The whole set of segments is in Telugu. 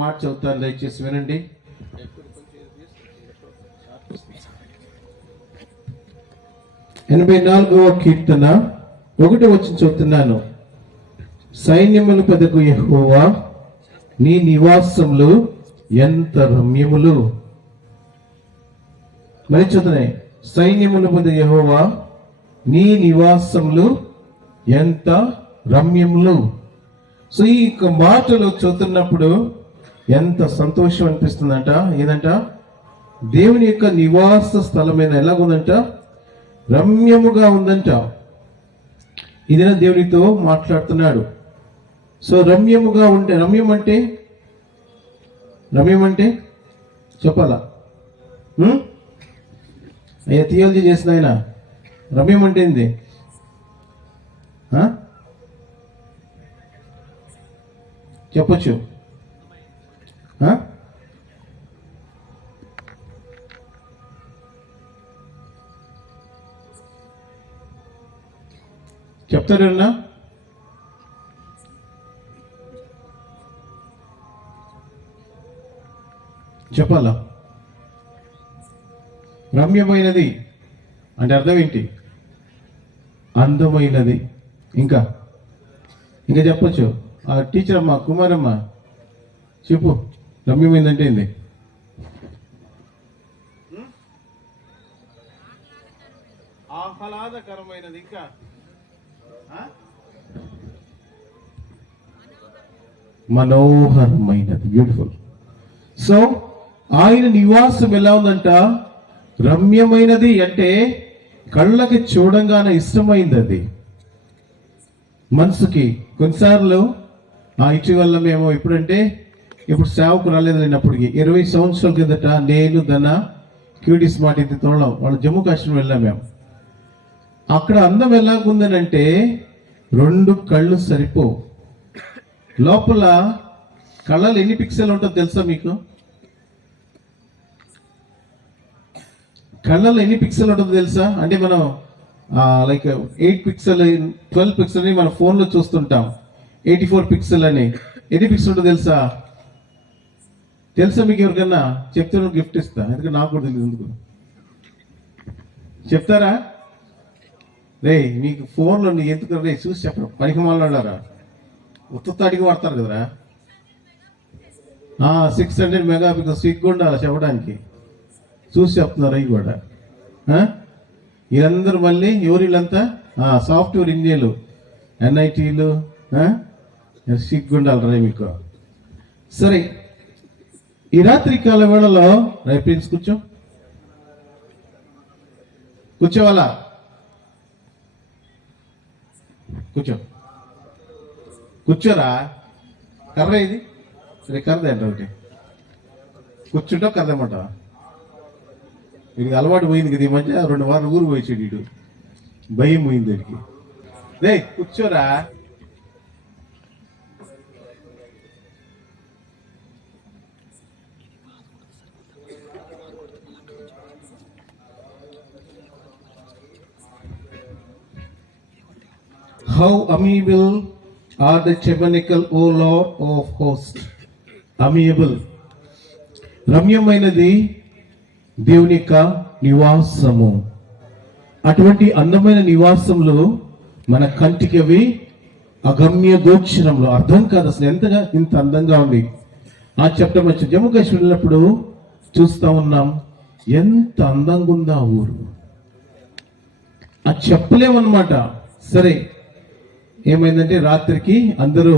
మాట చదువుతాను, దయచేసి వినండి. 84వ కీర్తన 1 వచనం చదువుతున్నాను. సైన్యముల పెదకు యెహోవా, నీ నివాసములు ఎంత రమ్యములు. మరి చదువుతున్నాయి, సైన్యముల పెదకు యెహోవా, నీ నివాసములు ఎంత రమ్యములు. సో ఈ మాటలు చదువుతున్నప్పుడు ఎంత సంతోషం అనిపిస్తుందంట. ఏదంట, దేవుని యొక్క నివాస స్థలమైన ఎలాగుందంట, రమ్యముగా ఉందంట. ఇదిన దేవునితో మాట్లాడుతున్నాడు. సో రమ్యముగా ఉంటే, రమ్యం అంటే చెప్పాలా? అయ్యా థియాలజీ చేసిన ఆయన, రమ్యం అంటే ఏంది? చెప్పచ్చు. చెప్తారన్నా? చెప్పాలా? రమ్యమైనది అంటే అర్థం ఏంటి? అందమైనది. ఇంకా చెప్పచ్చు. ఆ టీచర్ అమ్మ, కుమారమ్మ చెప్పు, రమ్యమైందంటే ఏంది? ఆహ్లాదకరమైనది. ఇంకా మనోహరమైనది, బ్యూటిఫుల్. సో ఆయన నివాసం ఎలా ఉందంట? రమ్యమైనది అంటే కళ్ళకి చూడంగానే ఇష్టమైంది. అది మనసుకి. కొన్నిసార్లు ఇటీవల మేము ఇప్పుడు సేవకు రాలేదు లేనప్పటికీ 20 సంవత్సరాల కిందట నేను క్యూటీ స్మార్ట్ ఇది తోళం వాళ్ళు జమ్మూ కాశ్మీర్ వెళ్ళాం మేము. అక్కడ అందం ఎలాగుందనంటే 2 కళ్ళు సరిపో. లోపల కళ్ళలో ఎన్ని పిక్సెల్ ఉంటుందో తెలుసా మీకు? కళ్ళలో ఎన్ని పిక్సెల్ ఉంటుందో తెలుసా? అంటే మనం లైక్ 8 పిక్సెల్ 12 పిక్సెల్ అని మన ఫోన్లో చూస్తుంటాం. 84 పిక్సెల్ అని. ఎన్ని పిక్సెల్ ఉంటుందో తెలుసా మీకు? ఎవరికన్నా చెప్తే గిఫ్ట్ ఇస్తా. ఎందుకంటే నాకు కూడా తెలియదు. ఎందుకు చెప్తారా? రే మీకు ఫోన్లో ఎందుకు రే చూసి చెప్పడం, పనికి మాట్లాడారా? ఉత్త అడిగి వాడతారు కదరా. 600 మెగాపిక్సెల్ సిగ్గుండా చెప్పడానికి. చూసి చెప్తున్నారు అవి కూడా. వీళ్ళందరూ మళ్ళీ ఎవరు? వీళ్ళంతా సాఫ్ట్వేర్ ఇంజనీర్లు, NITలు. సిగ్గుండాలి రా మీకు. సరే, ఈ రాత్రి కాల వేళలో ప్రిన్స్ కూర్చోవాలా? కూర్చోరా. కర్ర ఇది? సరే కర్రదే అంట ఒకటి. కూర్చుంటావు కర్రమాట. వీడికి అలవాటు పోయింది కదా ఈ మధ్య. 2 వారాలు ఊరు పోయిచాడు వీడు. భయం పోయింది వీడికి. రే కూర్చోరా. How amiable are the tabernacle, O Lord of hosts. Amiable, రమ్యమైనది దేవుని యొక్క నివాసము. అటువంటి అందమైన నివాసంలో మన కంటికి అవి అగమ్య గోచరంలో అర్థం కాదు అసలు ఎంతగా ఇంత అందంగా ఉంది. చెప్పడం వచ్చి జమ్మూ కాశ్మీర్ వెళ్ళినప్పుడు చూస్తా ఉన్నాం, ఎంత అందంగా ఉందా ఊరు. చెప్పలేమన్నమాట. సరే, ఏమైందంటే రాత్రికి అందరూ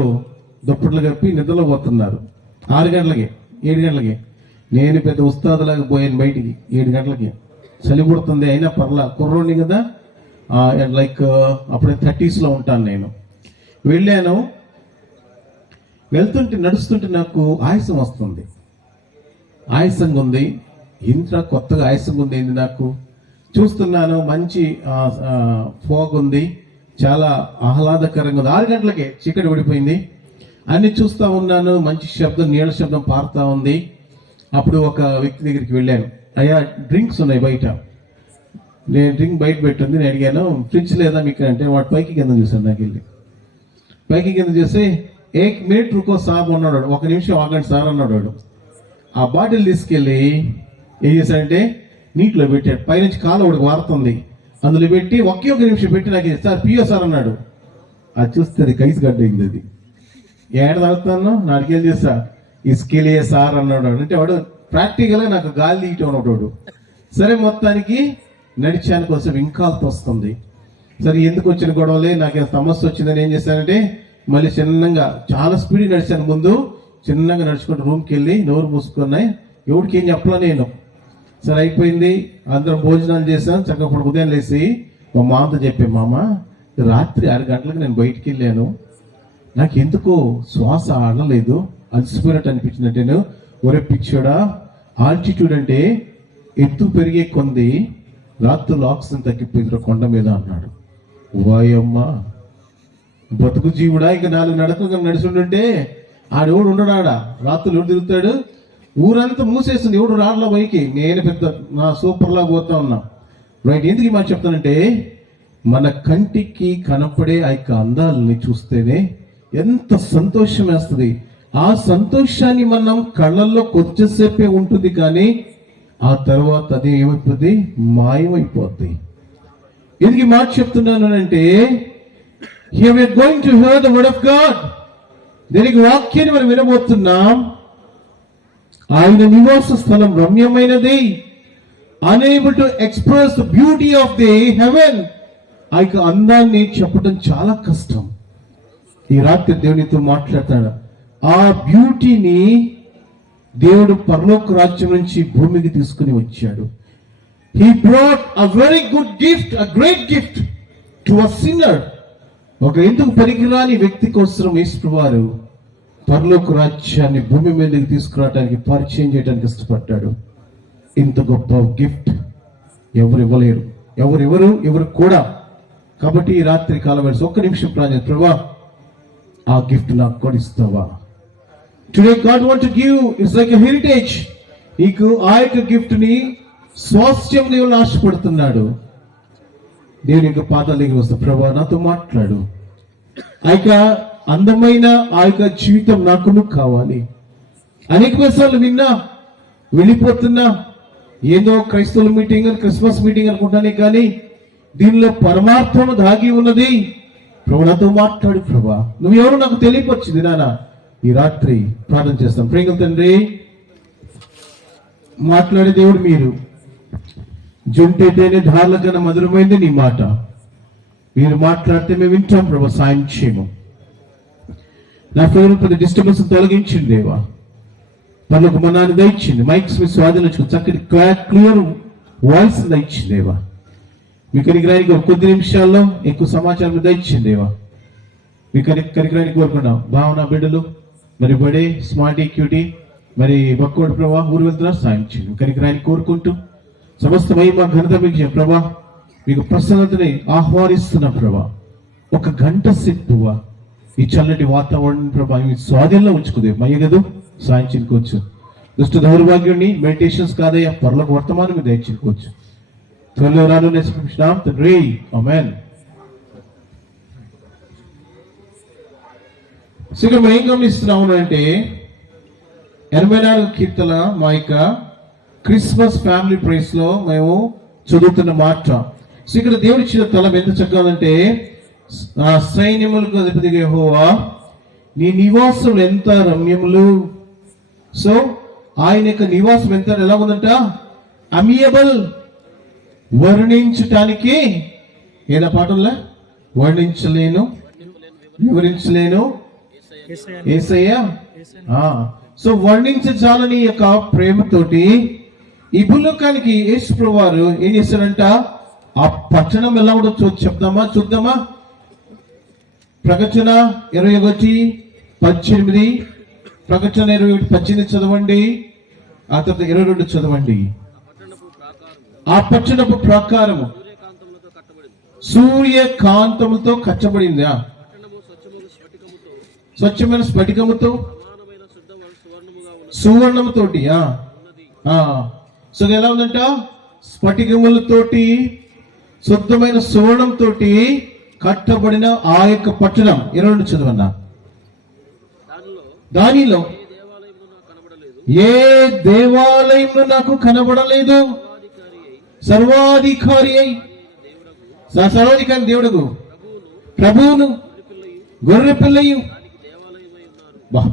దుప్పట్లు కప్పి నిద్రలో పోతున్నారు. 6 గంటలకి 7 గంటలకి. నేను పెద్ద ఉస్తాదులాగా పోయాను బయటికి 7 గంటలకి. చలి పుడుతుంది, అయినా పర్లా, కుర్రోని కదా. లైక్ అప్పుడే 30sలో ఉంటాను నేను. వెళ్ళాను. నడుస్తుంటే నాకు ఆయాసం వస్తుంది. ఆయాసంగా ఉంది. ఇంత కొత్తగా ఆయాసంగా ఉంది ఏంది నాకు. చూస్తున్నాను, మంచి ఫోగ్ ఉంది, చాలా ఆహ్లాదకరంగా ఉంది. 6 గంటలకే చీకటి పడిపోయింది. అన్ని చూస్తూ ఉన్నాను, మంచి శబ్దం, నీళ్ళ శబ్దం పారుతూ ఉంది. అప్పుడు ఒక వ్యక్తి దగ్గరికి వెళ్ళాను. అయ్యా డ్రింక్స్ ఉన్నాయి బయట. నేను డ్రింక్ బయట పెట్టింది. నేను అడిగాను, ఫ్రిడ్జ్ లేదా మీకు అంటే వాడు పైకి కింద చూశాను. నాకు వెళ్ళి పైకి కింద చేసి ఏక్ మినిట్ రుకో సాబ్ అన్నాడు, 1 నిమిషం ఆగండి సార్ అన్నాడు వాడు. ఆ బాటిల్ తీసుకెళ్ళి ఏం చేశాడంటే నీటిలో పెట్టాడు. పైనుంచి కాలు ఒకటి వారుతుంది, అందులో పెట్టి 1 నిమిషం పెట్టి నాకు సార్ పియో సార్ అన్నాడు. అది చూస్తే అది కైసు గడ్డైంది. అది ఏడ తాగుతాను నాకేం చేస్తా ఇసుకెళ్ళే సార్ అన్నాడు. అంటే వాడు ప్రాక్టికల్గా నాకు గాలి తీయటం అన్నవాడు. సరే మొత్తానికి నడిచాను, కొంచెం ఇంకాల్తో వస్తుంది. సరే ఎందుకు వచ్చిన గొడవలే, నాకు సమస్య వచ్చిందని ఏం చేశానంటే మళ్ళీ చిన్నగా చాలా స్పీడ్ నడిచాను. ముందు చిన్నగా నడుచుకుంటూ రూమ్కి వెళ్ళి నోరు మూసుకున్నాయి, ఎవరికి ఏం చెప్పలా నేను. సరే అయిపోయింది, అందరం భోజనాలు చేశాను. చక్కగా ఉదయం లేచి మా మామతో చెప్పే, మామ రాత్రి 6 గంటలకు నేను బయటికి వెళ్ళాను, నాకు ఎందుకో శ్వాస ఆడలేదు, అలసిపోయినట్టు అనిపించిందంటే, నేను ఒరే పిచ్చోడా, ఆల్టిట్యూడ్ అంటే ఎత్తు పెరిగే కొంది రాత్రులు ఆక్సిజన్ తగ్గిపోయింది కొండ మీద అన్నాడు. వాయమ్మ బతుకు జీవుడా, ఇక 4 నడకగా నడుచుంటుంటే ఆడెవడు ఉండడాడా, రాత్రులు ఎవడు తిరుగుతాడు, ఊరంతా మూసేస్తుంది, ఎవడు రాళ్ళ పైకి. నేను పెద్ద నా సూపర్లా పోతా ఉన్నా. రైట్, ఎందుకు మాట చెప్తానంటే మన కంటికి కనపడే ఆ యొక్క అందాలని చూస్తేనే ఎంత సంతోషం వేస్తుంది. ఆ సంతోషాన్ని మనం కళ్ళల్లో కొంచెంసేపే ఉంటుంది, కానీ ఆ తర్వాత అది ఏమైపోతుంది, మాయమైపోద్ది. ఎందుకు ఈ మాట చెప్తున్నాను అంటే, here we are going to hear the word of God. దీనికి వాక్యాన్ని మనం వినబోతున్నాం. ఆయన నివాస స్థలం రమ్యమైనది, unable to express the beauty of the heaven. ఆ యొక్క అందాన్ని చెప్పడం చాలా కష్టం. ఈ రాత్రి దేవునితో మాట్లాడతాడు. ఆ బ్యూటీని దేవుడు పరలోక రాజ్యం నుంచి భూమికి తీసుకుని వచ్చాడు. He brought a very good gift, a great gift to a sinner. ఒక ఎందుకు పనికిరాని వ్యక్తి కోసం యేసువారు పరలోక రాజ్యాన్ని భూమి మీదకి తీసుకురావడానికి, పరిచయం చేయడానికి ఇష్టపడ్డాడు. ఇంత గొప్ప గిఫ్ట్ ఎవరు ఇవ్వలేరు, ఎవరు కూడా. కాబట్టి ఈ రాత్రి కాలం వేసి 1 నిమిషం ప్రార్థన, ప్రభువా ఆ గిఫ్ట్ నాకు కూడా ఇస్తావా. Today God want to give, it's like a heritage. నీకు ఆ యొక్క గిఫ్ట్ ని స్వాస్థ్యం దేవుని ఆశపడుతున్నాడు. దేవుని యొక్క పాదాల దగ్గర వస్తా, ప్రభువా నాతో మాట్లాడు, ఆ యొక్క అందమైన ఆ యొక్క జీవితం నాకును కావాలి. అనేక సార్లు విన్నా, వెళ్ళిపోతున్నా, ఏదో క్రైస్తవుల మీటింగ్, క్రిస్మస్ మీటింగ్ అనుకుంటానే, కానీ దీనిలో పరమార్థము దాగి ఉన్నది. ప్రభు నాతో మాట్లాడు, ప్రభా నువ్వు ఎవరు నాకు తెలియపరిచింది నాన్న. ఈ రాత్రి ప్రార్థన చేస్తాం. ప్రేమ తండ్రి, మాట్లాడే దేవుడు మీరు. జుంటేతేనే ధార్ల కన్నా మధురమైంది నీ మాట. మీరు మాట్లాడితే మేము వింటాం ప్రభా. సాయం చేయము. నా ఫోన్ పెద్ద డిస్టర్బెన్స్ తొలగించింది దేవా. తనకు మనాన్ని దయచింది. మైక్స్ మీ స్వాధీనం చక్కటి క్లియర్ వాయిస్ దయచింది దేవా. మీ కనికరానికి కొద్ది నిమిషాల్లో ఎక్కువ సమాచారం దయచింది దేవా. మీ కనికరానికి కోరుకున్నాం. భావన బిడ్డలు మరి బడే స్మార్ట్ క్యూటీ మరి బక్కోడు ప్రభా ఊరు వెళ్తున్నారు, సాయం చేయండి. కనికరానికి కోరుకుంటూ సమస్త మహిమ ఘనత మీకు ప్రభా, మీకు ప్రసన్నతని ఆహ్వానిస్తున్న ప్రభా. 1 గంట సేపు ఈ చల్లటి వాతావరణం ప్రభా మీ స్వాధీనంలో ఉంచుకుంది మయ్యగదు, సాయం చేసుకోవచ్చు. దుష్ట దౌర్భాగ్యుడిని మెడిటేషన్స్ కాదయ్యా, పరలోక వర్తమానం మీద దయచేసుకోవచ్చు. త్వరలో రాను నేర్చుకుంటున్నాం తండ్రి, ఆమేన్. సో ఇక్కడ మనం ఏం గమనిస్తున్నాము అంటే 84 కీర్తన మా యొక్క క్రిస్మస్ ఫ్యామిలీ ప్రైస్ లో మేము చదువుతున్న మాట. సో ఇక్కడ దేవుడి ఇచ్చిన తలం ఎంత చక్కగానంటే, సైన్యములకు అధిపతిగా యెహోవా నీ నివాసం ఎంత రమ్యములు. సో ఆయన యొక్క నివాసం ఎంత ఎలా ఉందంట, అమియబుల్, వర్ణించటానికి ఏదో పాటంలా వర్ణించలేను, వివరించలేను యేసయ్యా. సో వర్ణించాలని యొక్క ప్రేమతోటి ఈ భూలోకానికి యేసు ప్రభువు వారు ఏం చేశారంట, ఆ పట్టణం ఎలా ఉండొచ్చు చూద్దామా. ప్రకటన 21:18, ప్రకటన 21:18 చదవండి. ఆ తర్వాత 22 చదవండి. ఆ పట్టణపు ప్రాకారము సూర్యకాంతముతో కట్టబడింది, స్వచ్ఛమైన స్ఫటికముతో సువర్ణముతోటి. సో ఎలా ఉందంట, స్ఫటికములతోటి శుద్ధమైన సువర్ణంతో కట్టబడిన ఆ యొక్క పట్టణం. 22 చదవన్నా. దానిలో ఏ దేవాలయంలో నాకు కనబడలేదు. సర్వాధికారి అయి సర్వాధికారి దేవుడు ప్రభువును గొర్రె పిల్లయు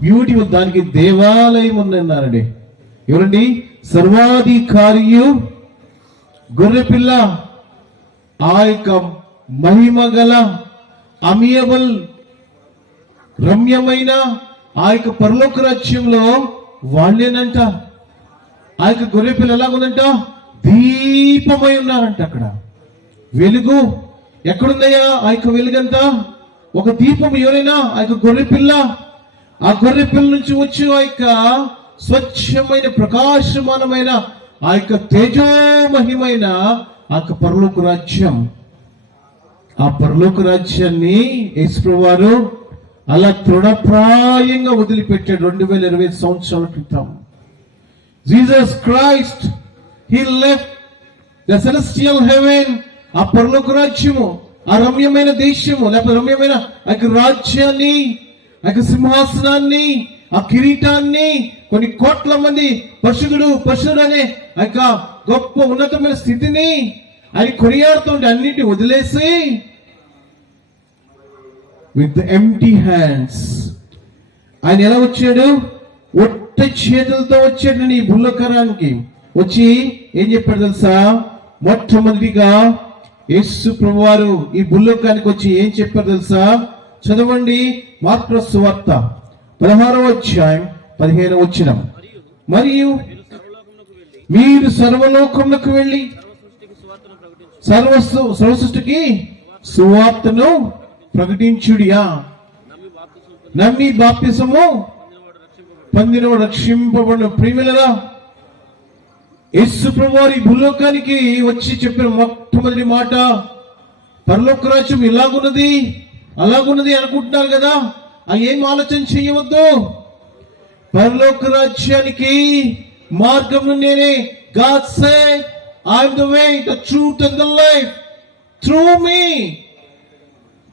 బ్యూటిఫుల్, దానికి దేవాలయం ఉందన్నారండి. ఎవరండి? సర్వాధికారియు గొర్రె పిల్ల. ఆ యొక్క మహిమ గల అమియబుల్ రమ్యమైన ఆ యొక్క పరలోక రాజ్యంలో వాళ్ళేనంట. ఆ యొక్క గొర్రె పిల్ల ఎలాగుందంట? దీపమై ఉన్నారంట. అక్కడ వెలుగు ఎక్కడుందయ్యా? ఆ యొక్క వెలుగంతా ఒక దీపం. ఎవరైనా ఆ యొక్క గొర్రె పిల్ల, ఆ గొర్రె పిల్ల నుంచి వచ్చి ఆ యొక్క స్వచ్ఛమైన ప్రకాశమానమైన ఆ యొక్క తేజోమహిమైన ఆ యొక్క పరలోక రాజ్యం, ఆ పరలోక రాజ్యాన్ని యేసుప్రభువు వారు అలా తృణప్రాయంగా వదిలిపెట్టాడు 2020 సంవత్సరాల క్రితం. Jesus Christ, he left the celestial heaven, ఆ పరలోక రాజ్యము, ఆ రమ్యమైన దేశము, లేకపోతే రమ్యమైన ఆ రాజ్యాన్ని, ఆ సింహాసనాన్ని, ఆ కిరీటాన్ని, కొన్ని కోట్ల మంది పశువుడు అనే ఆ గొప్ప ఉన్నతమైన స్థితిని ఆయన కొనియాడుతుంటే అన్నింటినీ వదిలేసి విత్ ఎంప్టీ హ్యాండ్స్ ఆయన ఎలా వచ్చాడు? ఒట్ట చేతులతో వచ్చాడు ఈ భూలోకానికి. వచ్చి ఏం చెప్పాడు తెలుసా? మొట్టమొదటిగా యేసు ప్రభువారు ఈ భూలోకానికి వచ్చి ఏం చెప్పారు తెలుసా? చదవండి, మార్కు సువార్త 16వ అధ్యాయం 15వ వచనం. మరియు మీరు సర్వలోకములకు వెళ్ళి సర్వసృష్టికి సువార్తను ప్రకటించుడియా. నమ్మి బాప్తిసము పొందినవాడు రక్షింపబడిన. ప్రియమిల్లరా, యేసు ప్రభువారు ఈ భూలోకానికి వచ్చి చెప్పిన మొట్టమొదటి మాట, పరలోక రాజ్యం ఇలాగున్నది అలాగున్నది అనుకుంటున్నారు కదా, ఏం ఆలోచన చేయవద్దు. పరలోక రాజ్యానికి మార్గం నేనే. God said, I am the way, the truth and the life. Through me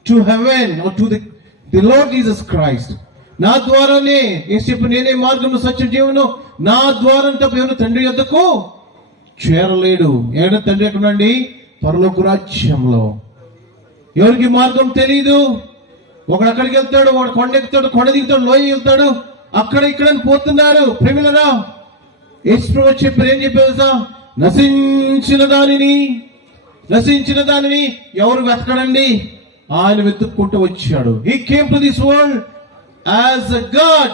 to heaven or to the Lord Jesus Christ. నా ద్వారానే యేసు చెప్పు, నేనే మార్గము సత్యం జీవనం, నా ద్వారా తప్ప ఎవరు తండ్రి యొద్దకు చేరలేడు. ఏడ తండ్రి ఎక్కడండి? పరలోక రాజ్యంలో. ఎవరికి మార్గం తెలీదు. ఒకడు అక్కడికి వెళ్తాడు, వాడు కొండ ఎక్కుతాడు, కొండ దిగుతాడు, లోయ వెళ్తాడు, అక్కడ ఇక్కడ పోతున్నారు. ప్రేమిలరా, యేసు ప్రభువు చెప్పారు, ఏం చెప్పారు? నశించిన దానిని ఎవరు వెతకడండి? ఆయన వెతుక్కుంటూ వచ్చాడు. He came to this world as a God.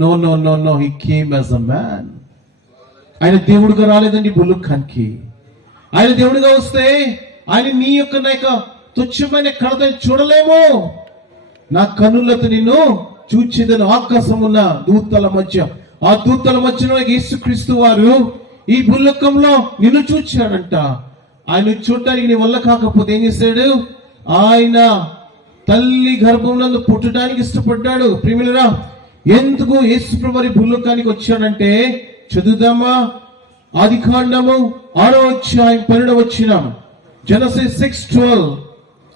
No, he came as a man. ఆయన దేవుడిగా రాలేదండి భూలోకానికి. ఆయన దేవుడిగా వస్తే ఆయన నీ యొక్క నా యొక్క తుచ్చమైన కళతో చూడలేము. నా కన్నులతో నిన్ను చూచేదని ఆకాశం ఉన్న దూతల మధ్య, ఆ దూతల మధ్యలో యేసుక్రీస్తు వారు ఈ భూలోకంలో నిన్ను చూచాడంట. ఆయన చూడటానికి నీ వల్ల కాకపోతే ఏం చేశాడు? ఆయన తల్లి గర్భంలో పుట్టడానికి ఇష్టపడ్డాడు. ప్రియమిల్లరా, ఎందుకు యేసు ప్రభువు భూలోకానికి వచ్చాడంటే చదువుదామా? ఆదికాండము 6వ అధ్యాయం 12వ వచనం. జెనసిస్ 6:12.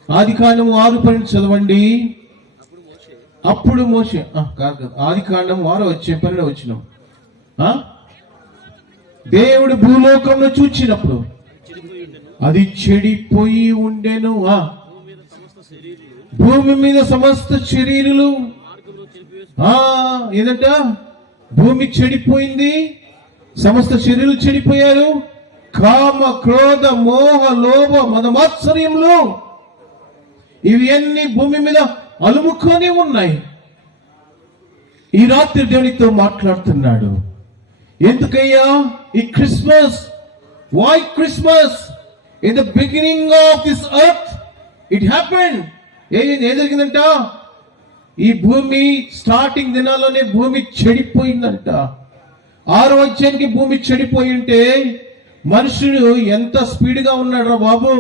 ఆదికాండము 6:12 చదవండి. అప్పుడు మోషే ఆదికాండము 6వ అధ్యాయం 12వ వచనం. దేవుడు భూలోకంలో చూచినప్పుడు అది చెడిపోయి ఉండెను. భూమి మీద సమస్త శరీరులు ఏదంట? భూమి చెడిపోయింది, సమస్త శరీరులు చెడిపోయారు. కామ, క్రోధ, మోహ, లోభ, మదమాత్సర్యములు ఇవన్నీ భూమి మీద అలుముకొని ఉన్నాయి. ఈ రాత్రి దేవునితో మాట్లాడుతున్నాడు. ఎందుకయ్యా ఈ Christmas? Why Christmas? In the beginning of this earth it happened. ఏం జరిగిందంట? ఈ భూమి స్టార్టింగ్ దినాల్లోనే భూమి చెడిపోయిందంట. 6వ అధ్యాయానికి భూమి చెడిపోయి ఉంటే మనుషుడు ఎంత స్పీడ్గా ఉన్నాడు రా బాబు.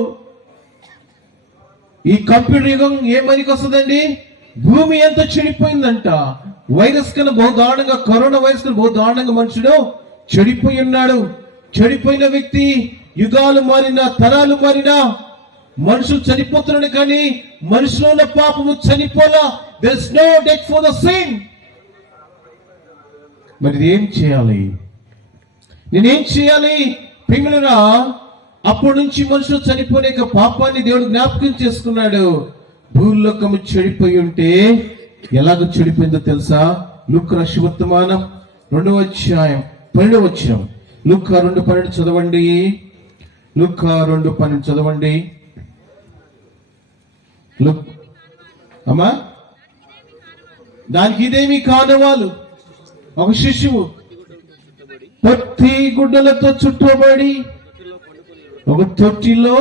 ఈ కంప్యూటర్ యుగం ఏమనికి వస్తుందండి? భూమి ఎంత చెడిపోయిందంట. వైరస్ కన్నా బహుదారుణంగా, కరోనా వైరస్ కన్నా బహుదారుణంగా మనుషుడు చెడిపోయి ఉన్నాడు. చెడిపోయిన వ్యక్తి, యుగాలు మారినా, తరాలు మారినా మనుషులు చనిపోతున్నాడు, కానీ మనుషులో ఉన్న పాపము చనిపోలా. There is no death for the sin. మరి ఏం చేయాలి? నేనేం చేయాలి? ప్రియమైన అప్పటి నుంచి మనుషులు చనిపోయిన పాపాన్ని దేవుడు జ్ఞాపకం చేసుకున్నాడు. భూలోకము చెడిపోయి ఉంటే ఎలాగ చెడిపోయిందో తెలుసా? లూకా రాసిన వర్తమానం 2వ అధ్యాయం 12వ వచనం. లూకా 2:12 చదవండి. లూకా 2:12 చదవండి. అమ్మా, దానికి ఇదేమి కానవాలు. ఒక శిశువు పత్తి గుడ్డలతో చుట్టబడి ఒక తొట్టిలో,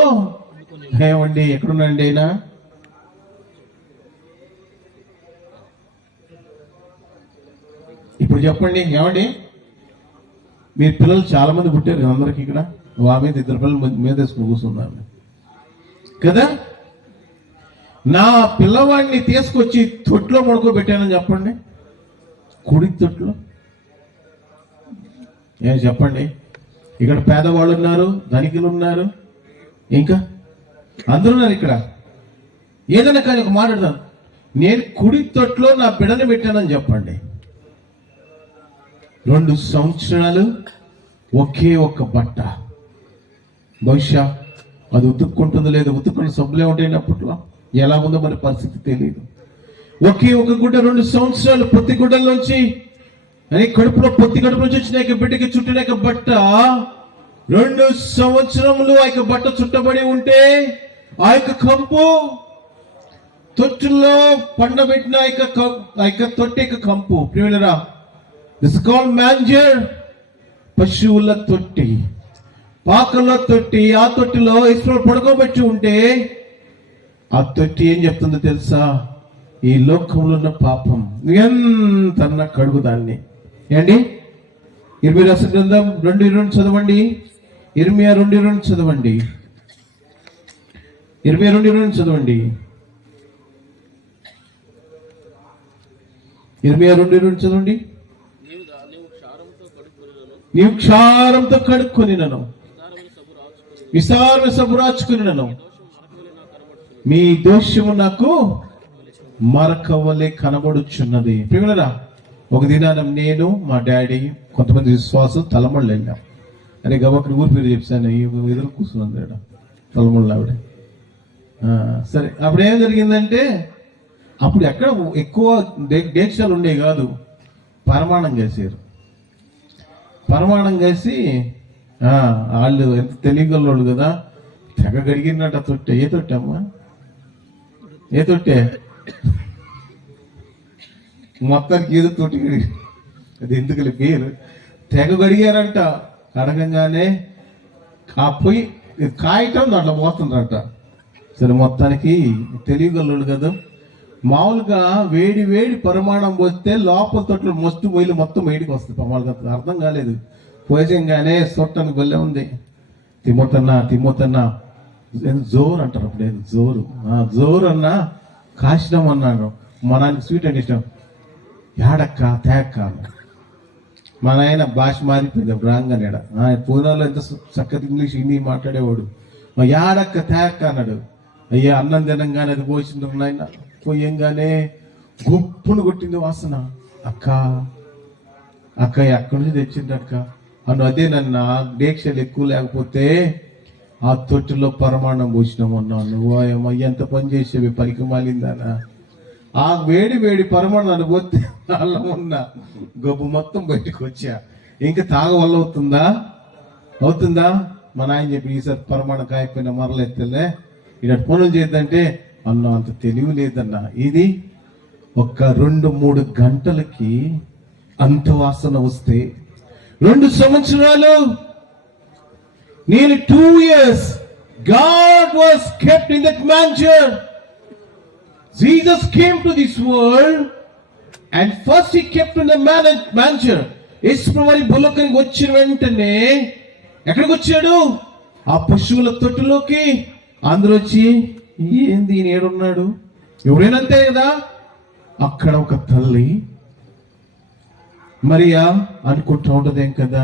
ఏమండి ఎక్కడున్నాండి అయినా? ఇప్పుడు చెప్పండి, ఏమండి మీరు పిల్లలు చాలా మంది పుట్టారు కదా అందరికి. ఇక్కడ వా మీద 2 పిల్లలు మీద వేసుకుని కూర్చున్నారు కదా. నా పిల్లవాడిని తీసుకొచ్చి తొట్టులో పడుకోబెట్టానని చెప్పండి, కుడి తొట్టులో. ఏం చెప్పండి? ఇక్కడ పేదవాళ్ళు ఉన్నారు, ధనికులు ఉన్నారు, ఇంకా అందరూ ఉన్నారు ఇక్కడ. ఏదైనా కానీ ఒక మాట్లాడతాను, నేను కుడి తొట్టులో నా బిడ్డని పెట్టానని చెప్పండి. 2 సంవత్సరాలు ఒకే ఒక్క బట్ట. బహుశా అది ఉతుక్కుంటుందో లేదో, ఉతుక్కున్న సబ్బులే ఉంటాయి అప్పట్లో, ఎలా ఉందో మన పరిస్థితి తెలియదు. ఒకే ఒక గుడ్డ 2 సంవత్సరాలు పొత్తి గుడ్డల్లోంచి, అని కడుపులో పొత్తి కడుపు నుంచి వచ్చిన బిడ్డకి చుట్టిన బట్ట 2 సంవత్సరములు ఆ యొక్క బట్ట చుట్టబడి ఉంటే, ఆ యొక్క కంపు తొట్టులో పండబెట్టిన ఆ యొక్క తొట్టి యొక్క కంపు. ప్రియులరా, దిస్ ఇస్ కాల్డ్ మ్యాంజర్. పశువుల తొట్టి, పాకల తొట్టి. ఆ తొట్టిలో ఈశ్వరుడు పడుకోబెట్టి ఉంటే ఆ తొట్టి ఏం చెప్తుందో తెలుసా? ఈ లోకంలో ఉన్న పాపం ఎంత కడుగు దాన్ని. ఏండి? ఇర్మియా రాసిన గ్రంథం 2:20 చదవండి. ఇర్మియా 2:20 చదవండి. ఇర్మియా 2:20 చదవండి. ఇర్మియా 2:20 చదవండి. నీవు క్షారంతో కడుక్కొని నన్ను విస్తారమైన సబ్బు రాచుకుని నన్ను, మీ దోషము నాకు మరకవలే కనబడుచున్నది. ప్రియమైనరా, ఒక దినాన నేను మా డాడీ కొంతమంది విశ్వాసం తలమళ్ళు వెళ్ళాం. అరే గబక్కడి ఊరి పేరు చెప్పాను, ఎదురు కూర్చున్నది తలమళ్ళు ఆవిడ. సరే, అప్పుడు ఏం జరిగిందంటే, అప్పుడు ఎక్కడ ఎక్కువ డేక్షాలు ఉండేవి కాదు, పరమాణం చేశారు. పరమాణం చేసి వాళ్ళు ఎంత తెలియగలవాళ్ళు కదా, తెగ గడిగినట్ట తొట్టె. ఏ తొట్టె అమ్మా? ఏ తొట్టె? మొత్తానికి ఏదో తొట్టి గడిగి, అది ఎందుకు పేరు, తెగ గడిగారంట. అడగంగానే ఆ పొయ్యి కాయటం దాంట్లో పోతుందంట. సరే, మొత్తానికి తెలియగలవాళ్ళు కదా. మామూలుగా వేడి వేడి పరిమాణం పోస్తే లోపల తొట్లు మస్తు పోయిలు మొత్తం వేడికి వస్తుంది. వాళ్ళకి అర్థం కాలేదు. పోయంగానే సొట్టనికి వెళ్ళే ఉంది. తిమ్మోతన్నా జోరు అంటారు. అప్పుడే జోరు అన్నా కాశనం అన్నాడు. మా నాన్నకి స్వీట్ అంటే ఇష్టం. యాడక్క తేక్క. మా నాయన భాష మారిపోయింది రాంగనేడ. పూనాలో ఎంత చక్కటి ఇంగ్లీష్ హిందీ మాట్లాడేవాడు. మా యాడక్క తేక్క అన్నాడు. అయ్యా అన్నం తినంగానే అది పోసింది నాయన. పోయంగానే గుప్పును కొట్టింది వాసన. అక్క ఎక్కడి నుంచి తెచ్చింది అక్క అను. అదే నన్ను డేక్షలు ఎక్కువ లేకపోతే ఆ తొట్టిలో పరమాణం పోసినామన్నాను. నువ్వు ఎంత పని చేసేవి, పనికి మాలిందానా. ఆ వేడి వేడి పరమాణాన్ని పోతే అలా ఉన్న గొప్ప మొత్తం బయటకు వచ్చా. ఇంకా తాగవల్ల అవుతుందా? మా నాయన చెప్పి, ఈసారి పరమాణం కాయపోయినా మరలెత్తలే, ఇలాంటి పనులు చేద్దంటే అన్నా అంత తెలివి లేదన్నా. ఇది ఒక 2-3 గంటలకి అంత వాసన వస్తే 2 సంవత్సరాలు, నేను 2 years God was kept in that manger. Jesus came to this world and first he kept in the manger. యేసుప్రభువు భూలోకానికి వచ్చిన వెంటనే ఎక్కడికి వచ్చాడు? ఆ పశువుల తొట్టులోకి. అందరూ వచ్చి, ఏంది ఈయన ఏడున్నాడు? ఎవరైనా అంతే కదా. అక్కడ ఒక తల్లి మరియా అనుకుంటా ఉంటదేం కదా,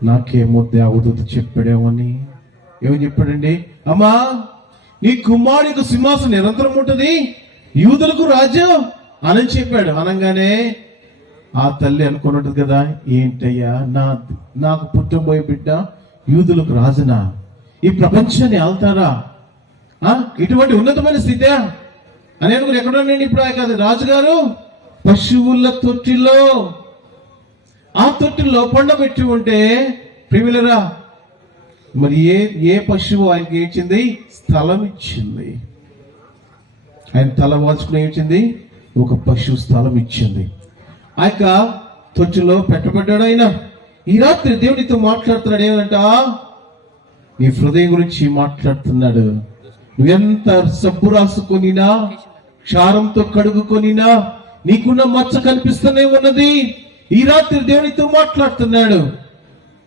నాకేమో దేవదూత చెప్పాడేమని. ఏమని చెప్పాడండి? అమ్మా, నీ కుమారుడి యొక్క సింహాసనం నిరంతరం ఉంటుంది, యూదులకు రాజు అని చెప్పాడు. అనగానే ఆ తల్లి అనుకున్నట్టు కదా, ఏంటయ్యా నాకు పుట్టబోయే బిడ్డ యూదులకు రాజునా, ఈ ప్రపంచాన్ని ఆల్తారా, ఇటువంటి ఉన్నతమైన స్థితే అని అనుకుని ఎక్కడున్నాను ఇప్పుడు కాదు రాజుగారు పశువుల తొట్టిలో, ఆ తొట్టిలో పండబెట్టి ఉంటే ప్రియులరా, మరి ఏ పశువు ఆయనకి ఏమిచ్చింది? స్థలం ఇచ్చింది. ఆయన తల వాల్చుకుని ఏమిచ్చింది? ఒక పశువు స్థలం ఇచ్చింది. ఆ యొక్క తొట్టిలో పెట్టబడ్డాడు ఆయన. ఈ రాత్రి దేవుడితో మాట్లాడుతున్నాడు. ఏమంట? నీ హృదయం గురించి మాట్లాడుతున్నాడు. నువ్వెంత సబ్బు రాసుకొనినా, క్షారంతో కడుగుకొనినా నీకున్న మచ్చ కనిపిస్తూనే ఉన్నది. ఈ రాత్రి దేవునితో మాట్లాడుతున్నాడు.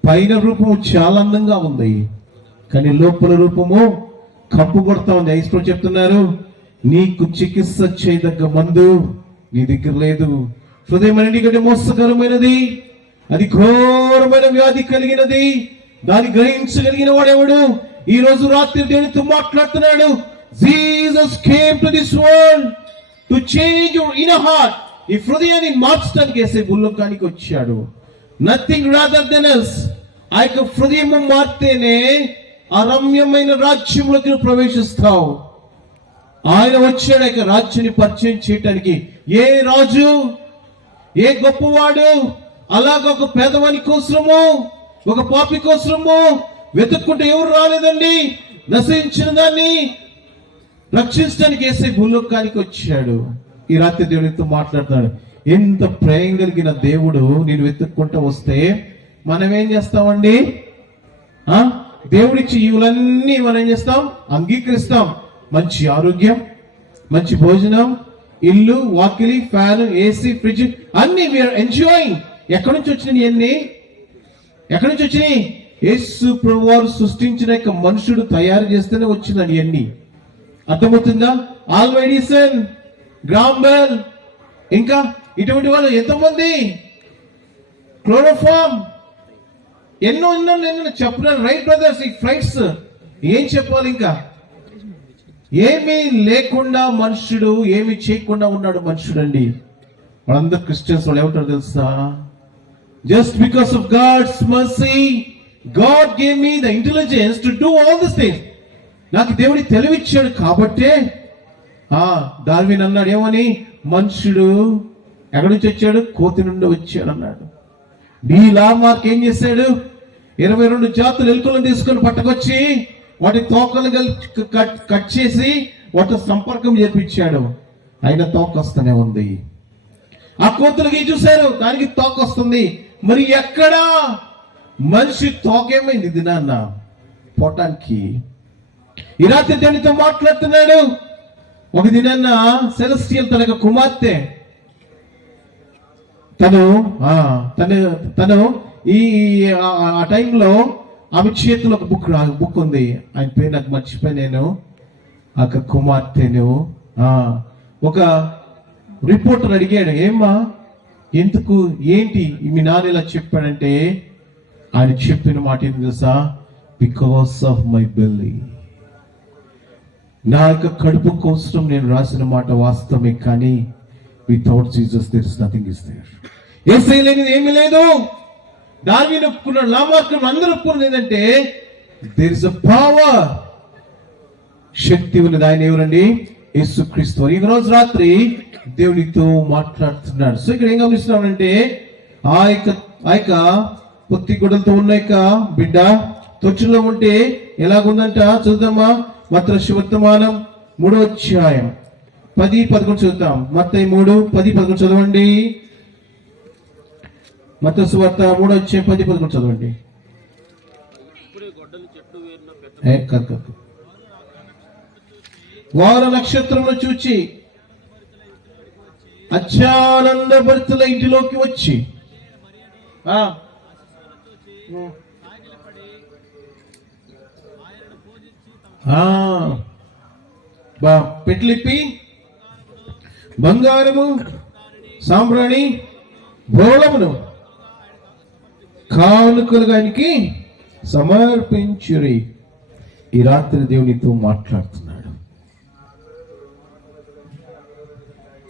పైన రూపము చాలా అందంగా ఉంది, కానీ లోపల రూపము కప్పు కొడతా ఉంది. ఐశ్వర్యం చెప్తున్నారు, నీకు చికిత్స చేయదగ్గ మందు నీ దగ్గర లేదు. హృదయం అన్నిటికంటే మోసకరమైనది, అది ఘోరమైన వ్యాధి కలిగినది. దాన్ని గ్రహించగలిగిన వాడెవడు? ఈ రోజు రాత్రి దేవునితో మాట్లాడుతున్నాడు. Jesus came to this world to change your inner heart. ఈ హృదయాన్ని మార్చడానికి యేసు భూలోకానికి వచ్చాడు. Nothing rather than us. ఆ యొక్క హృదయము మార్తేనే ఆ రమ్యమైన రాజ్యంలోకి నువ్వు ప్రవేశిస్తావు. ఆయన వచ్చాడు ఆ రాజ్యాన్ని పరిచయం చేయటానికి. ఏ రాజు, ఏ గొప్పవాడు అలాగ ఒక పేదవాని కోసము, ఒక పాపి కోసము వెతుక్కుంటే ఎవరు రాలేదండి. నశించిన దాన్ని రక్షించడానికి యేసు భూలోకానికి వచ్చాడు. ఈ రాత్రి దేవుడితో మాట్లాడుతున్నాడు. ఎంత ప్రేమ కలిగిన దేవుడు నేను వెతుక్కుంటూ వస్తే మనం ఏం చేస్తామండి? దేవుడిచ్చి ఇవులన్నీ మనం ఏం చేస్తాం? అంగీకరిస్తాం. మంచి ఆరోగ్యం, మంచి భోజనం, ఇల్లు, వాకిలి, ఫ్యాన్, ఏసీ, ఫ్రిడ్జ్ అన్ని వీఆర్ ఎంజాయింగ్. ఎక్కడి నుంచి వచ్చినాయి అన్ని? ఎక్కడి నుంచి వచ్చినాయి? యేసు ప్రభువారు సృష్టించిన యొక్క మనుషుడు తయారు చేస్తేనే వచ్చిందని అన్ని. అర్థమవుతుందా? ఆల్వా ఎడిసన్, గ్రామ్ బెల్, ఇంకా ఇటువంటి వాళ్ళు ఎంతమంది, క్లోరోఫామ్, ఎన్నో చెప్పలేను. రైట్ బ్రదర్స్, ఈ ఫ్లైట్స్ ఏం చెప్పాలి? ఇంకా ఏమీ లేకుండా మనుషుడు, ఏమి చేయకుండా ఉన్నాడు మనుషుడు అండి. వాళ్ళందరూ క్రిస్టియన్స్. వాళ్ళు ఏమంటారు తెలుసా? Just because of God's mercy God gave me the intelligence to do all this things. నాకు దేవుడి తెలివిచ్చాడు కాబట్టే. డార్విన్ అన్నాడు ఏమని? మనుషుడు ఎక్కడి నుంచి వచ్చాడు? కోతి నుండి వచ్చాడు అన్నాడు. లామార్క్ ఏం చేశాడు? 22 జాతులు ఎలుకలను తీసుకొని పట్టుకొచ్చి వాటి తోకలు కట్ చేసి వాటి సంపర్కం చేపించాడు. అయినా తోక వస్తూనే ఉంది. ఆ కోతులకి చూశారు, దానికి తోక వస్తుంది. మరి ఎక్కడా మనిషి తోకేమైంది దినాన్న పోటానికి? ఈ రాత్రి దేవునితో మాట్లాడుతున్నాడు. ఒక దినాన్న సెలెస్టియల్ తన యొక్క కుమార్తె తను ఈ ఆ టైంలో ఆమె చేతిలో ఒక బుక్ ఉంది. ఆయన పేరు నాకు మర్చిపోయి నేను. ఆ కుమార్తెను ఒక రిపోర్టర్ అడిగాడు, ఏమ్మా ఎందుకు, ఏంటి మీ నాన్న ఇలా చెప్పాడంటే ఆయన చెప్పిన మాట ఏంటి తెలుసా? Because of my belly. నా యొక్క కడుపు కోసం నేను రాసిన మాట వాస్తవమే, కానీ without Jesus there is nothing is there. యేసయ్య లేనిది ఏమీ లేదు. డార్విన్ ఒప్పుకున్నాడు, లామార్క్ అందరూ ఒప్పుకున్నది ఏంటంటే దేర్ ఇస్ అ పవర్, శక్తి ఉన్నది. ఆయన ఎవరండి? యేసుక్రీస్తు. ఈ రోజు రాత్రి దేవునితో మాట్లాడుతున్నాడు. సో ఇక్కడ ఏం గమనిస్తున్నామంటే ఆ యొక్క పొత్తి గుడ్డలతో ఉన్న యొక్క బిడ్డ తొచ్చులో ఉంటే ఎలాగుందంట చూద్దామా? మత్తయి సువార్తమానం 3వ అధ్యాయం 10-11 చూద్దాం. మత్తయి 3:10-11 చదవండి. మత్తయి సువార్త 3వ అధ్యాయం 10-11 చదవండి. వార నక్షత్రమును చూచి అత్యానంద భరితుల ఇంటిలోకి వచ్చి పెట్లిప్పి బంగారము, సాంబ్రాణి, బోళమును కానుకలుగా ఆయనకి సమర్పించురి. ఈ రాత్రి దేవునితో మాట్లాడుతున్నాడు.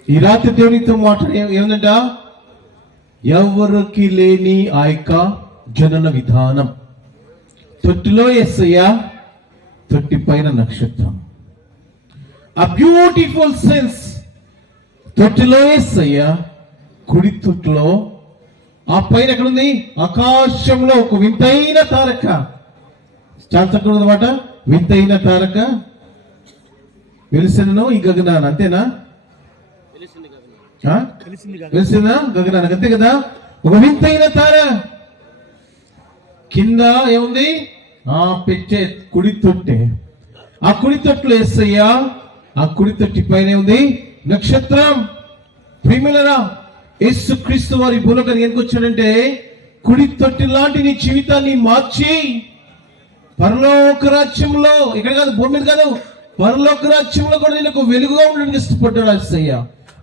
ఈ రాత్రి దేవునితో ఏముందంట? ఎవరికి లేని ఆ యొక్క జనన విధానం. తొట్టిలో యేసయ్య, తొట్టి పైన నక్షత్రం. ఆ బ్యూటిఫుల్ సెన్స్. తొట్టిలో యేసయ్య, కుడి తొట్టులో ఆ పైన ఎక్కడుంది? ఆకాశంలో ఒక వింతైన తారక. చాలా చక్కగా ఉందన్నమాట. వింతైన తారక వెలిసినను ఈ గగనాన్ని. అంతేనా? వెలిసిన గగనానికి, అంతే కదా? ఒక వింతైన తార. కింద ఏముంది? పెట్టే కుడి తొట్టె. ఆ కుడి తొట్టులో యేసయ్య, ఆ కుడి తొట్టి పైన ఉంది నక్షత్రం. ప్రియమైన యేసుక్రీస్తు వారి భూలోకానికి ఎందుకు వచ్చాడంటే, కుడి తొట్టి లాంటి నీ జీవితాన్ని మార్చి పరలోక రాజ్యంలో, ఇక్కడ కాదు, భూమి మీద కాదు, పరలోక రాజ్యంలో కూడా నేను వెలుగుగా ఉండడానికి ఇష్టపడ్డాడు యేసయ్య.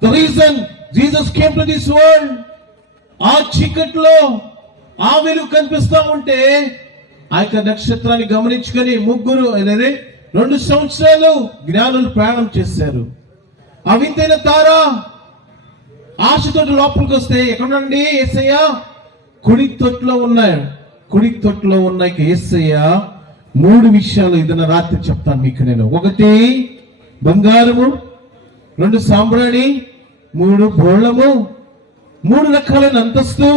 The reason Jesus came to this world, ఆ చీకట్లో ఆ వెలుగు కనిపిస్తా ఉంటే ఆ యొక్క నక్షత్రాన్ని గమనించుకొని 2 సంవత్సరాలు జ్ఞానులు ప్రయాణం చేశారు. ఆ వింతైన తార ఆశతో లోపలికి వస్తే ఎక్కడండి యేసయ్య? కుడి తొట్టులో ఉన్నాడు. కుడి తొట్టులో ఉన్న యేసయ్య 3 విషయాలు ఇదన్న రాత్రి చెప్తాను మీకు నేను. 1 బంగారము, 2 సాంబ్రాణి, 3 బోళము, 3 రకాలైన అంతస్తు.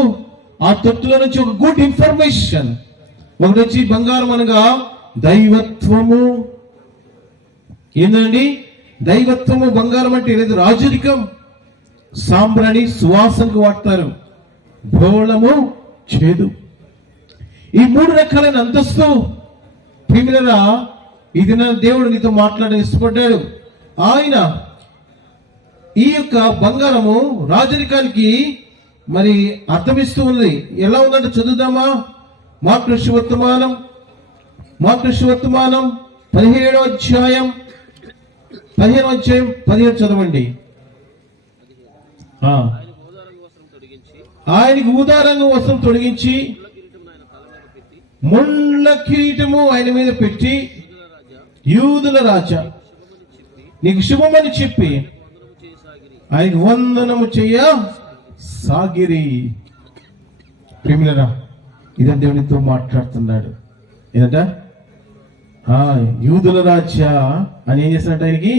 ఆ తొట్టులో నుంచి ఒక గుడ్ ఇన్ఫర్మేషన్. ఒకటి వచ్చి బంగారం అనగా దైవత్వము. ఏంటండి దైవత్వము? బంగారం అంటే లేదు, రాజరికం. సాంబ్రాణి సువాసనకు వాడతారు, బోళము చేదు. ఈ 3 రకాలైన అంతస్తు. ప్రియమైన ఇది నా దేవుడు నీతో మాట్లాడని ఇష్టపడ్డాడు. ఆయన ఈ యొక్క బంగారము రాజరికానికి మరి అర్థమిస్తూ ఉంది. ఎలా ఉందంటే చదువుదామా? మార్కు సువర్తమానం 15వ అధ్యాయం 17 చదవండి. ఆయనకి ఊదారంగ వస్త్రం తొడిగించి ముళ్ళ కిరీటము ఆయన మీద పెట్టి, యూదుల రాజా నీకు శుభమని చెప్పి ఆయనకు వందనము చెయ్య సాగిరి. ప్రేమిలరా, ఇదే దేవునితో మాట్లాడుతున్నాడు. ఏంటంట? యూదుల రాజా అని ఏం చేస్తున్నట్టు ఆయనకి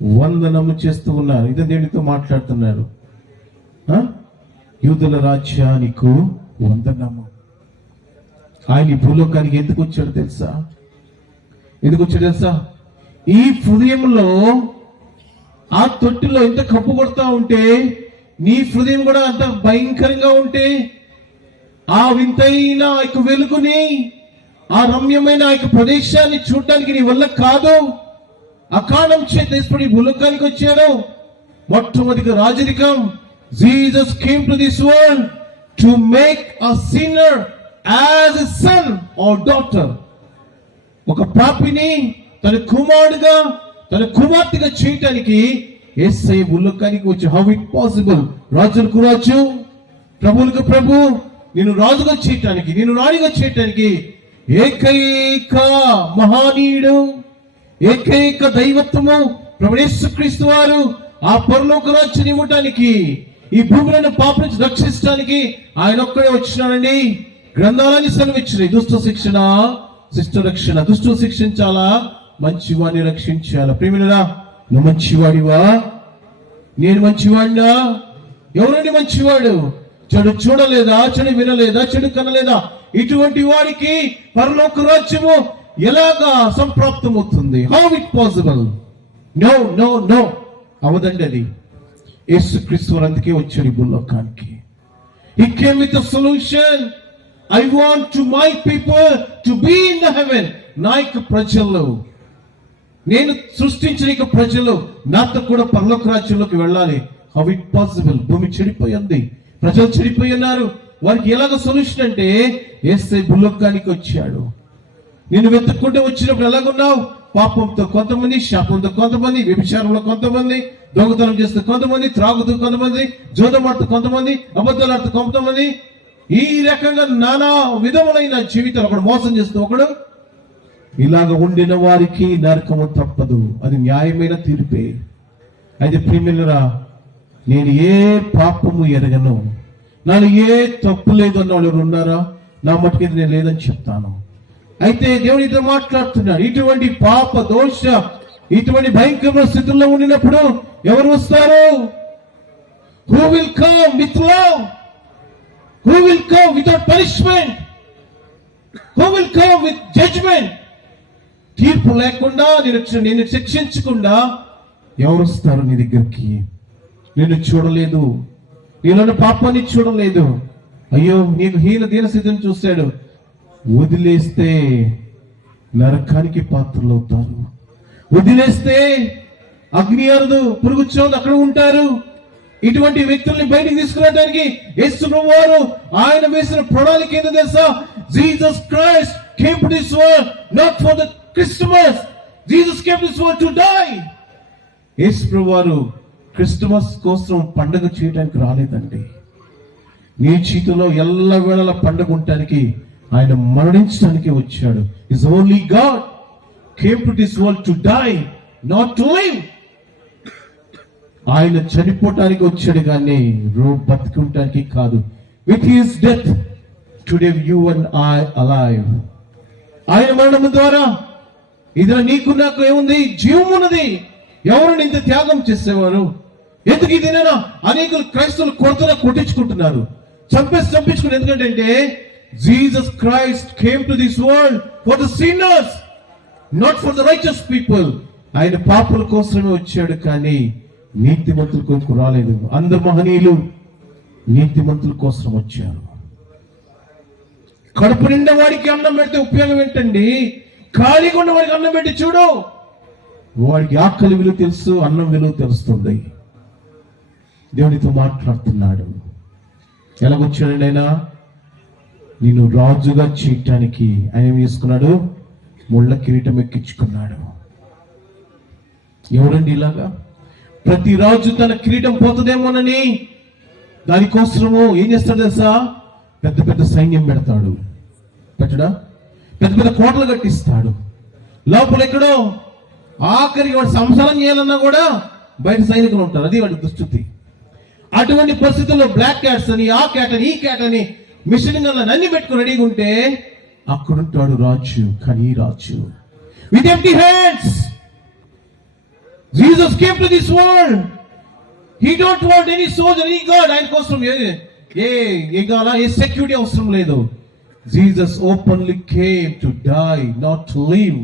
వందనము చేస్తూ ఉన్నారు. ఇదే దేవునితో మాట్లాడుతున్నాడు. యూదుల రాజా నీకు వందనము. ఆయన ఈ భూలోకానికి ఎందుకు వచ్చాడు తెలుసా? ఈ హృదయంలో ఆ తొట్టిలో ఎంత కప్పు కొడతా ఉంటే, నీ హృదయం కూడా అంత భయంకరంగా ఉంటే, ఆ వింతైన ఆ యొక్క వెలుగుని, ఆ రమ్యమైన ఆ యొక్క ప్రదేశాన్ని చూడటానికి నీ వల్ల కాదు. అకారణం చేత ఈ భూలోకానికి వచ్చాడు. మొట్టమొదటి రాజరికం. Jesus came to this world to make a sinner as a son or daughter. ఒక పాపిని తన కుమారుడుగా, తన కుమార్తెగా చేయటానికి యేసయ్య భూలోకానికి వచ్చి. How it possible? రాజులకు రాజు, ప్రభువులకు ప్రభు, నేను రాజుగా చేయటానికి, నేను రాణిగా చేయటానికి ఏకైక మహానీయుడు, ఏకైక దైవత్వము ప్రభువు యేసుక్రీస్తు వారు ఆ పరలోక రాజ్యాన్ని ఇవ్వటానికి, ఈ భూమిని పాప నుంచి రక్షించడానికి ఆయన ఒక్కడే వచ్చినాడండి. గ్రంథాలని సెలవిచ్చినాయి. దుష్ట శిక్షణ, శిష్ట రక్షణ. దుష్టు శిక్షించాలా, మంచివాడిని రక్షించాలా. ప్రేమినుడా, నువ్వు మంచివాడివా? నేను మంచివాడినా? ఎవరండి మంచివాడు? చెడు చూడలేదా, చెడు వినలేదా, చెడు కనలేదా? ఇటువంటి వాడికి పరలోక రాజ్యము ఎలాగా సంప్రాప్తమవుతుంది? How it possible? No no no, అవదండి అది. యేసుక్రీస్తు అందుకే వచ్చాడు ఈ భూలోకానికి. He came with a solution. I want to my people to be in the heaven. నా యొక్క ప్రజలు, నేను సృష్టించిన యొక్క ప్రజలు నాతో కూడా పరలోక రాజ్యంలోకి వెళ్ళాలి. How it possible? భూమి చెడిపోయింది, ప్రజలు చెడిపోయి ఉన్నారు. వారికి ఎలాగ సొల్యూషన్ అంటే యేసయ్య భూలోకానికి వచ్చాడు. నేను వెతుక్కుంటే వచ్చినప్పుడు ఎలాగున్నావు? పాపంతో కొంతమంది, శాపంతో కొంతమంది, వ్యభిచారంలో కొంతమంది, దొంగతనం చేస్తూ కొంతమంది, త్రాగుతూ కొంతమంది, జోదమాడుతూ కొంతమంది, అబద్ధాలాడుతూ కొంతమంది, ఈ రకంగా నానా విధములైన జీవితాలు. ఒకడు మోసం చేస్తూ ఒకడు. ఇలాగ ఉండిన వారికి నరకము తప్పదు. అది న్యాయమైన తీర్పే. అయితే ప్రియమిత్రులారా, నేను ఏ పాపము ఎరగను, నాలో ఏ తప్పు లేదు అన్న వాళ్ళు ఉన్నారా? నా మట్టుకు నేను లేదని చెప్తాను. అయితే దేవుడు ఇద్దరు మాట్లాడుతున్నాడు. ఇటువంటి పాప దోష ఇటువంటి భయంకరమైన స్థితుల్లో ఉండినప్పుడు ఎవరు వస్తారు? Who will come with love? Who will come without punishment? Who will come with judgement? తీర్పు లేకుండా నేను శిక్షించకుండా ఎవరు వస్తారు నీ దగ్గరికి? నిన్ను చూడలేదు, నీలోని పాపాన్ని చూడలేదు, అయ్యో నీకు దీన స్థితిని చూశాడు, వదిలేస్తే నరకానికి పాత్రలవుతారు. వదిలేస్తే అగ్ని అరదు, పురుగు చోదు అక్కడ ఉంటారు. ఇటువంటి వ్యక్తుల్ని బయటికి తీసుకురావడానికి యేసు ప్రభువారు ఆయన వేసిన ప్రణాళిక ఏంటో తెలుసా? Jesus Christ came to this world not for the Christmas. Jesus came to this world to die. యేసు ప్రభువారు క్రిస్మస్ కోసం పండుగ చేయడానికి రాలేదండి. నీ జీవితంలో ఎల్లవేళల పండుగ ఉండటానికి ఆయన మరణించడానికి వచ్చాడు. His only God came to this world to die, not to live. ఆయన చనిపోవటానికి వచ్చాడు కానీ బతికి ఉండటానికి కాదు. With his death today you and I alive. ఆయన మరణం ద్వారా ఇది నీకు నాకు ఏముంది? జీవం ఉన్నది. ఎవరు ఇంత త్యాగం చేసేవారు? ఎందుకు ఇదేనా అనేకులు క్రైస్తవులు కొట్టించుకుంటున్నారు, చంపించుకున్నారు. ఎందుకంటే Jesus Christ came to this world for the sinners, not for the righteous people. ఆయన పాపుల కోసమే వచ్చాడు కానీ నీతిమంతుల కోసం రాలేదు. అందరు మహనీయులు నీతిమంతుల కోసం వచ్చారు. కడుపు నిండా వాడికి అన్నం పెడితే ఉపయోగం ఏంటండి? ఖాళీగా ఉన్న వాడికి అన్నం పెట్టి చూడు, వాడికి ఆకలి విలువ తెలుసు, అన్నం విలువ తెలుస్తుంది. దేవునితో మాట్లాడుతున్నాడు. ఎలాగొచ్చాడండి ఆయన? నిన్ను రాజుగా చేయటానికి ఆయన ఏం చేసుకున్నాడు? ముళ్ళ కిరీటం ఎక్కించుకున్నాడు. ఎవరండి ఇలాగా? ప్రతి రాజు తన కిరీటం పోతుందేమోనని దానికోసము ఏం చేస్తాడు తెలుసా? పెద్ద పెద్ద సైన్యం పెడతాడు. పెట్టడా? పెద్ద పెద్ద కోటలు కట్టిస్తాడు. లోపల ఎక్కడో ఆఖరికి వాడు సంసారం చేయాలన్నా కూడా బయట సైనికులు ఉంటారు. అది వాడి దుస్థితి. అటువంటి పరిస్థితుల్లో బ్లాక్ క్యాట్స్ అని, ఆ క్యాట్ అని, ఈ క్యాట్ అని మిషన్ గన్లను అన్ని పెట్టుకుని రెడీగా ఉంటే అక్కడుంటాడు రాజు. కానీ రాజు with empty hands. Jesus came to this world. He don't want any soldier, any God. ఆయన కోసం ఏ సెక్యూరిటీ అవసరం లేదు. Jesus openly came to die, not to live.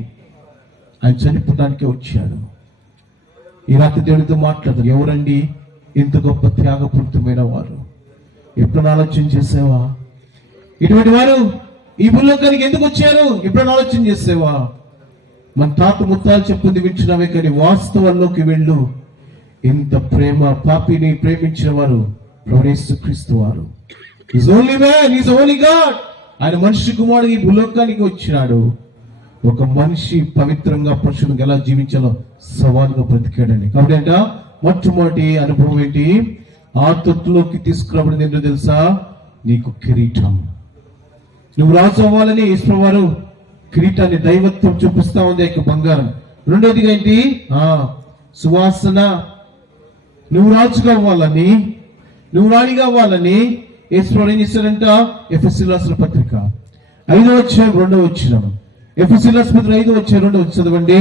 ఆయన చనిపోవడానికే వచ్చాడు. ఈ రాత్రి దేవునితో మాట్లాడతారు. ఎవరండి ఇంత గొప్ప త్యాగపూరితమైన వారు? ఎప్పుడైనా ఆలోచన చేసావా? ఇటువంటి వారు ఈ భూలోకానికి ఎందుకు వచ్చారు? ఎప్పుడైనా ఆలోచన చేసావా? మన తాత ముత్తాలు చెప్పింది వింటున్నావే కానీ వాస్తవాల్లోకి వెళ్ళు. ఇంత ప్రేమ పాపిని ప్రేమించిన వారు యేసుక్రీస్తు వారు. He's only man, he's only God. ఆయన మనిషి కుమారుడు ఈ భూలోకానికి వచ్చినాడు. ఒక మనిషి పవిత్రంగా పరిశుద్ధంగా ఎలా జీవించాలో సవాలుగా బ్రతికాడండి. కాబట్టి అంట మొట్టమొదటి అనుభవం ఏంటి? ఆ తొట్టులోకి తీసుకురాబడింది ఏంటో తెలుసా? నీకు కిరీటం. నువ్వు రాజు అవ్వాలని ఈశ్వరు వారు కిరీటాన్ని దైవత్వం చూపిస్తా ఉంది, బంగారం. రెండోదిగా ఏంటి? సువాసన. నువ్వు రాజుగా అవ్వాలని, నువ్వు రాణిగా అవ్వాలని ఈశ్వరుడు ఏం చేశాడంట? ఎఫెసీయులకు రాసిన పత్రిక 5వ అధ్యాయం 2వ వచనం. ఎఫెసీయులకు రాసిన పత్రిక 5వ అధ్యాయం 2వ వచనం చదవండి.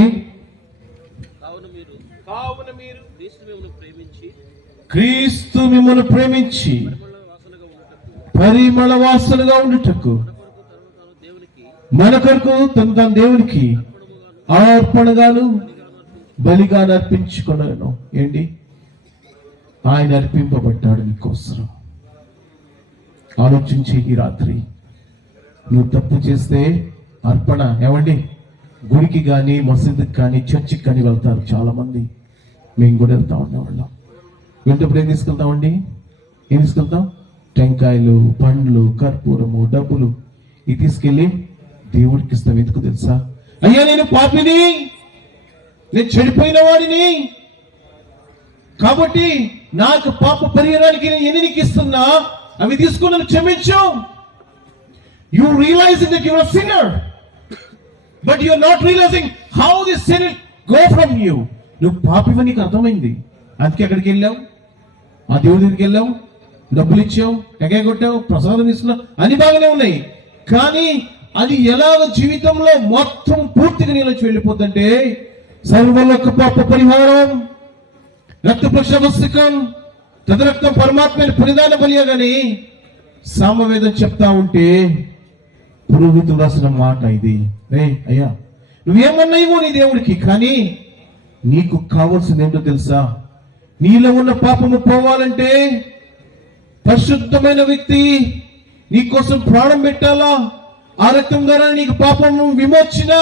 కావున మీరు క్రీస్తు మిమ్మల్ని ప్రేమించి పరిమళ వాసనగా ఉండుటకు మన కొరకు తన దేవునికి అర్పణగాను బలిగా అర్పించుకున్నాను. ఏంటి? ఆయన అర్పింపబడ్డాడు నీకోసం. ఆలోచించి ఈ రాత్రి నువ్వు తప్పు చేస్తే అర్పణ ఏమండి? గుడికి కానీ, మసీదుకి కానీ, చర్చికి కానీ వెళ్తారు చాలా మంది. మేము కూడా వెళ్తా ఉండేవాళ్ళం. వెళ్తేప్పుడు ఏం తీసుకెళ్తామండి? ఏం తీసుకెళ్తాం? టెంకాయలు, పండ్లు, కర్పూరము, డబ్బులు ఇవి తీసుకెళ్ళి దేవుడికి ఇస్తాం. ఎందుకు తెలుసా? అయ్యా నేను పాపిని, నేను చెడిపోయిన వాడిని, కాబట్టి నాకు పాప పరిహారానికి నేను ఎన్నికి ఇస్తున్నా, అవి తీసుకుని నన్ను క్షమించు. You realising that you are sinner, but you are not realising how this sin go from you. నువ్వు పాపివని నీకు అర్థమైంది, అందుకే అక్కడికి వెళ్ళావు, ఆ దేవుడి దగ్గరికి వెళ్ళావు. డబ్బులు ఇచ్చావు, టెకే కొట్టావు, ప్రసాదం తీసుకున్నావు, అన్ని బాగానే ఉన్నాయి. కానీ అది ఎలాగ జీవితంలో మొత్తం పూర్తిగా నీలోంచి వెళ్ళిపోతుంటే సర్వలోక పాప పరిహారం, రక్త ప్రక్షాభస్తికం, తదరక్తం పరమాత్మైన పునిదాన బలియా గాని సామవేదం చెప్తా ఉంటే పురోహితులు రాసిన మాట ఇది. రే అయ్యా, నువ్వేమన్నాయివో నీ దేవుడికి, కానీ నీకు కావాల్సింది ఏంటో తెలుసా? నీలో ఉన్న పాపము పోవాలంటే పరిశుద్ధమైన వ్యక్తి నీ కోసం ప్రాణం పెట్టాలా. ఆ రక్తం ద్వారా నీకు పాపము విమోచన.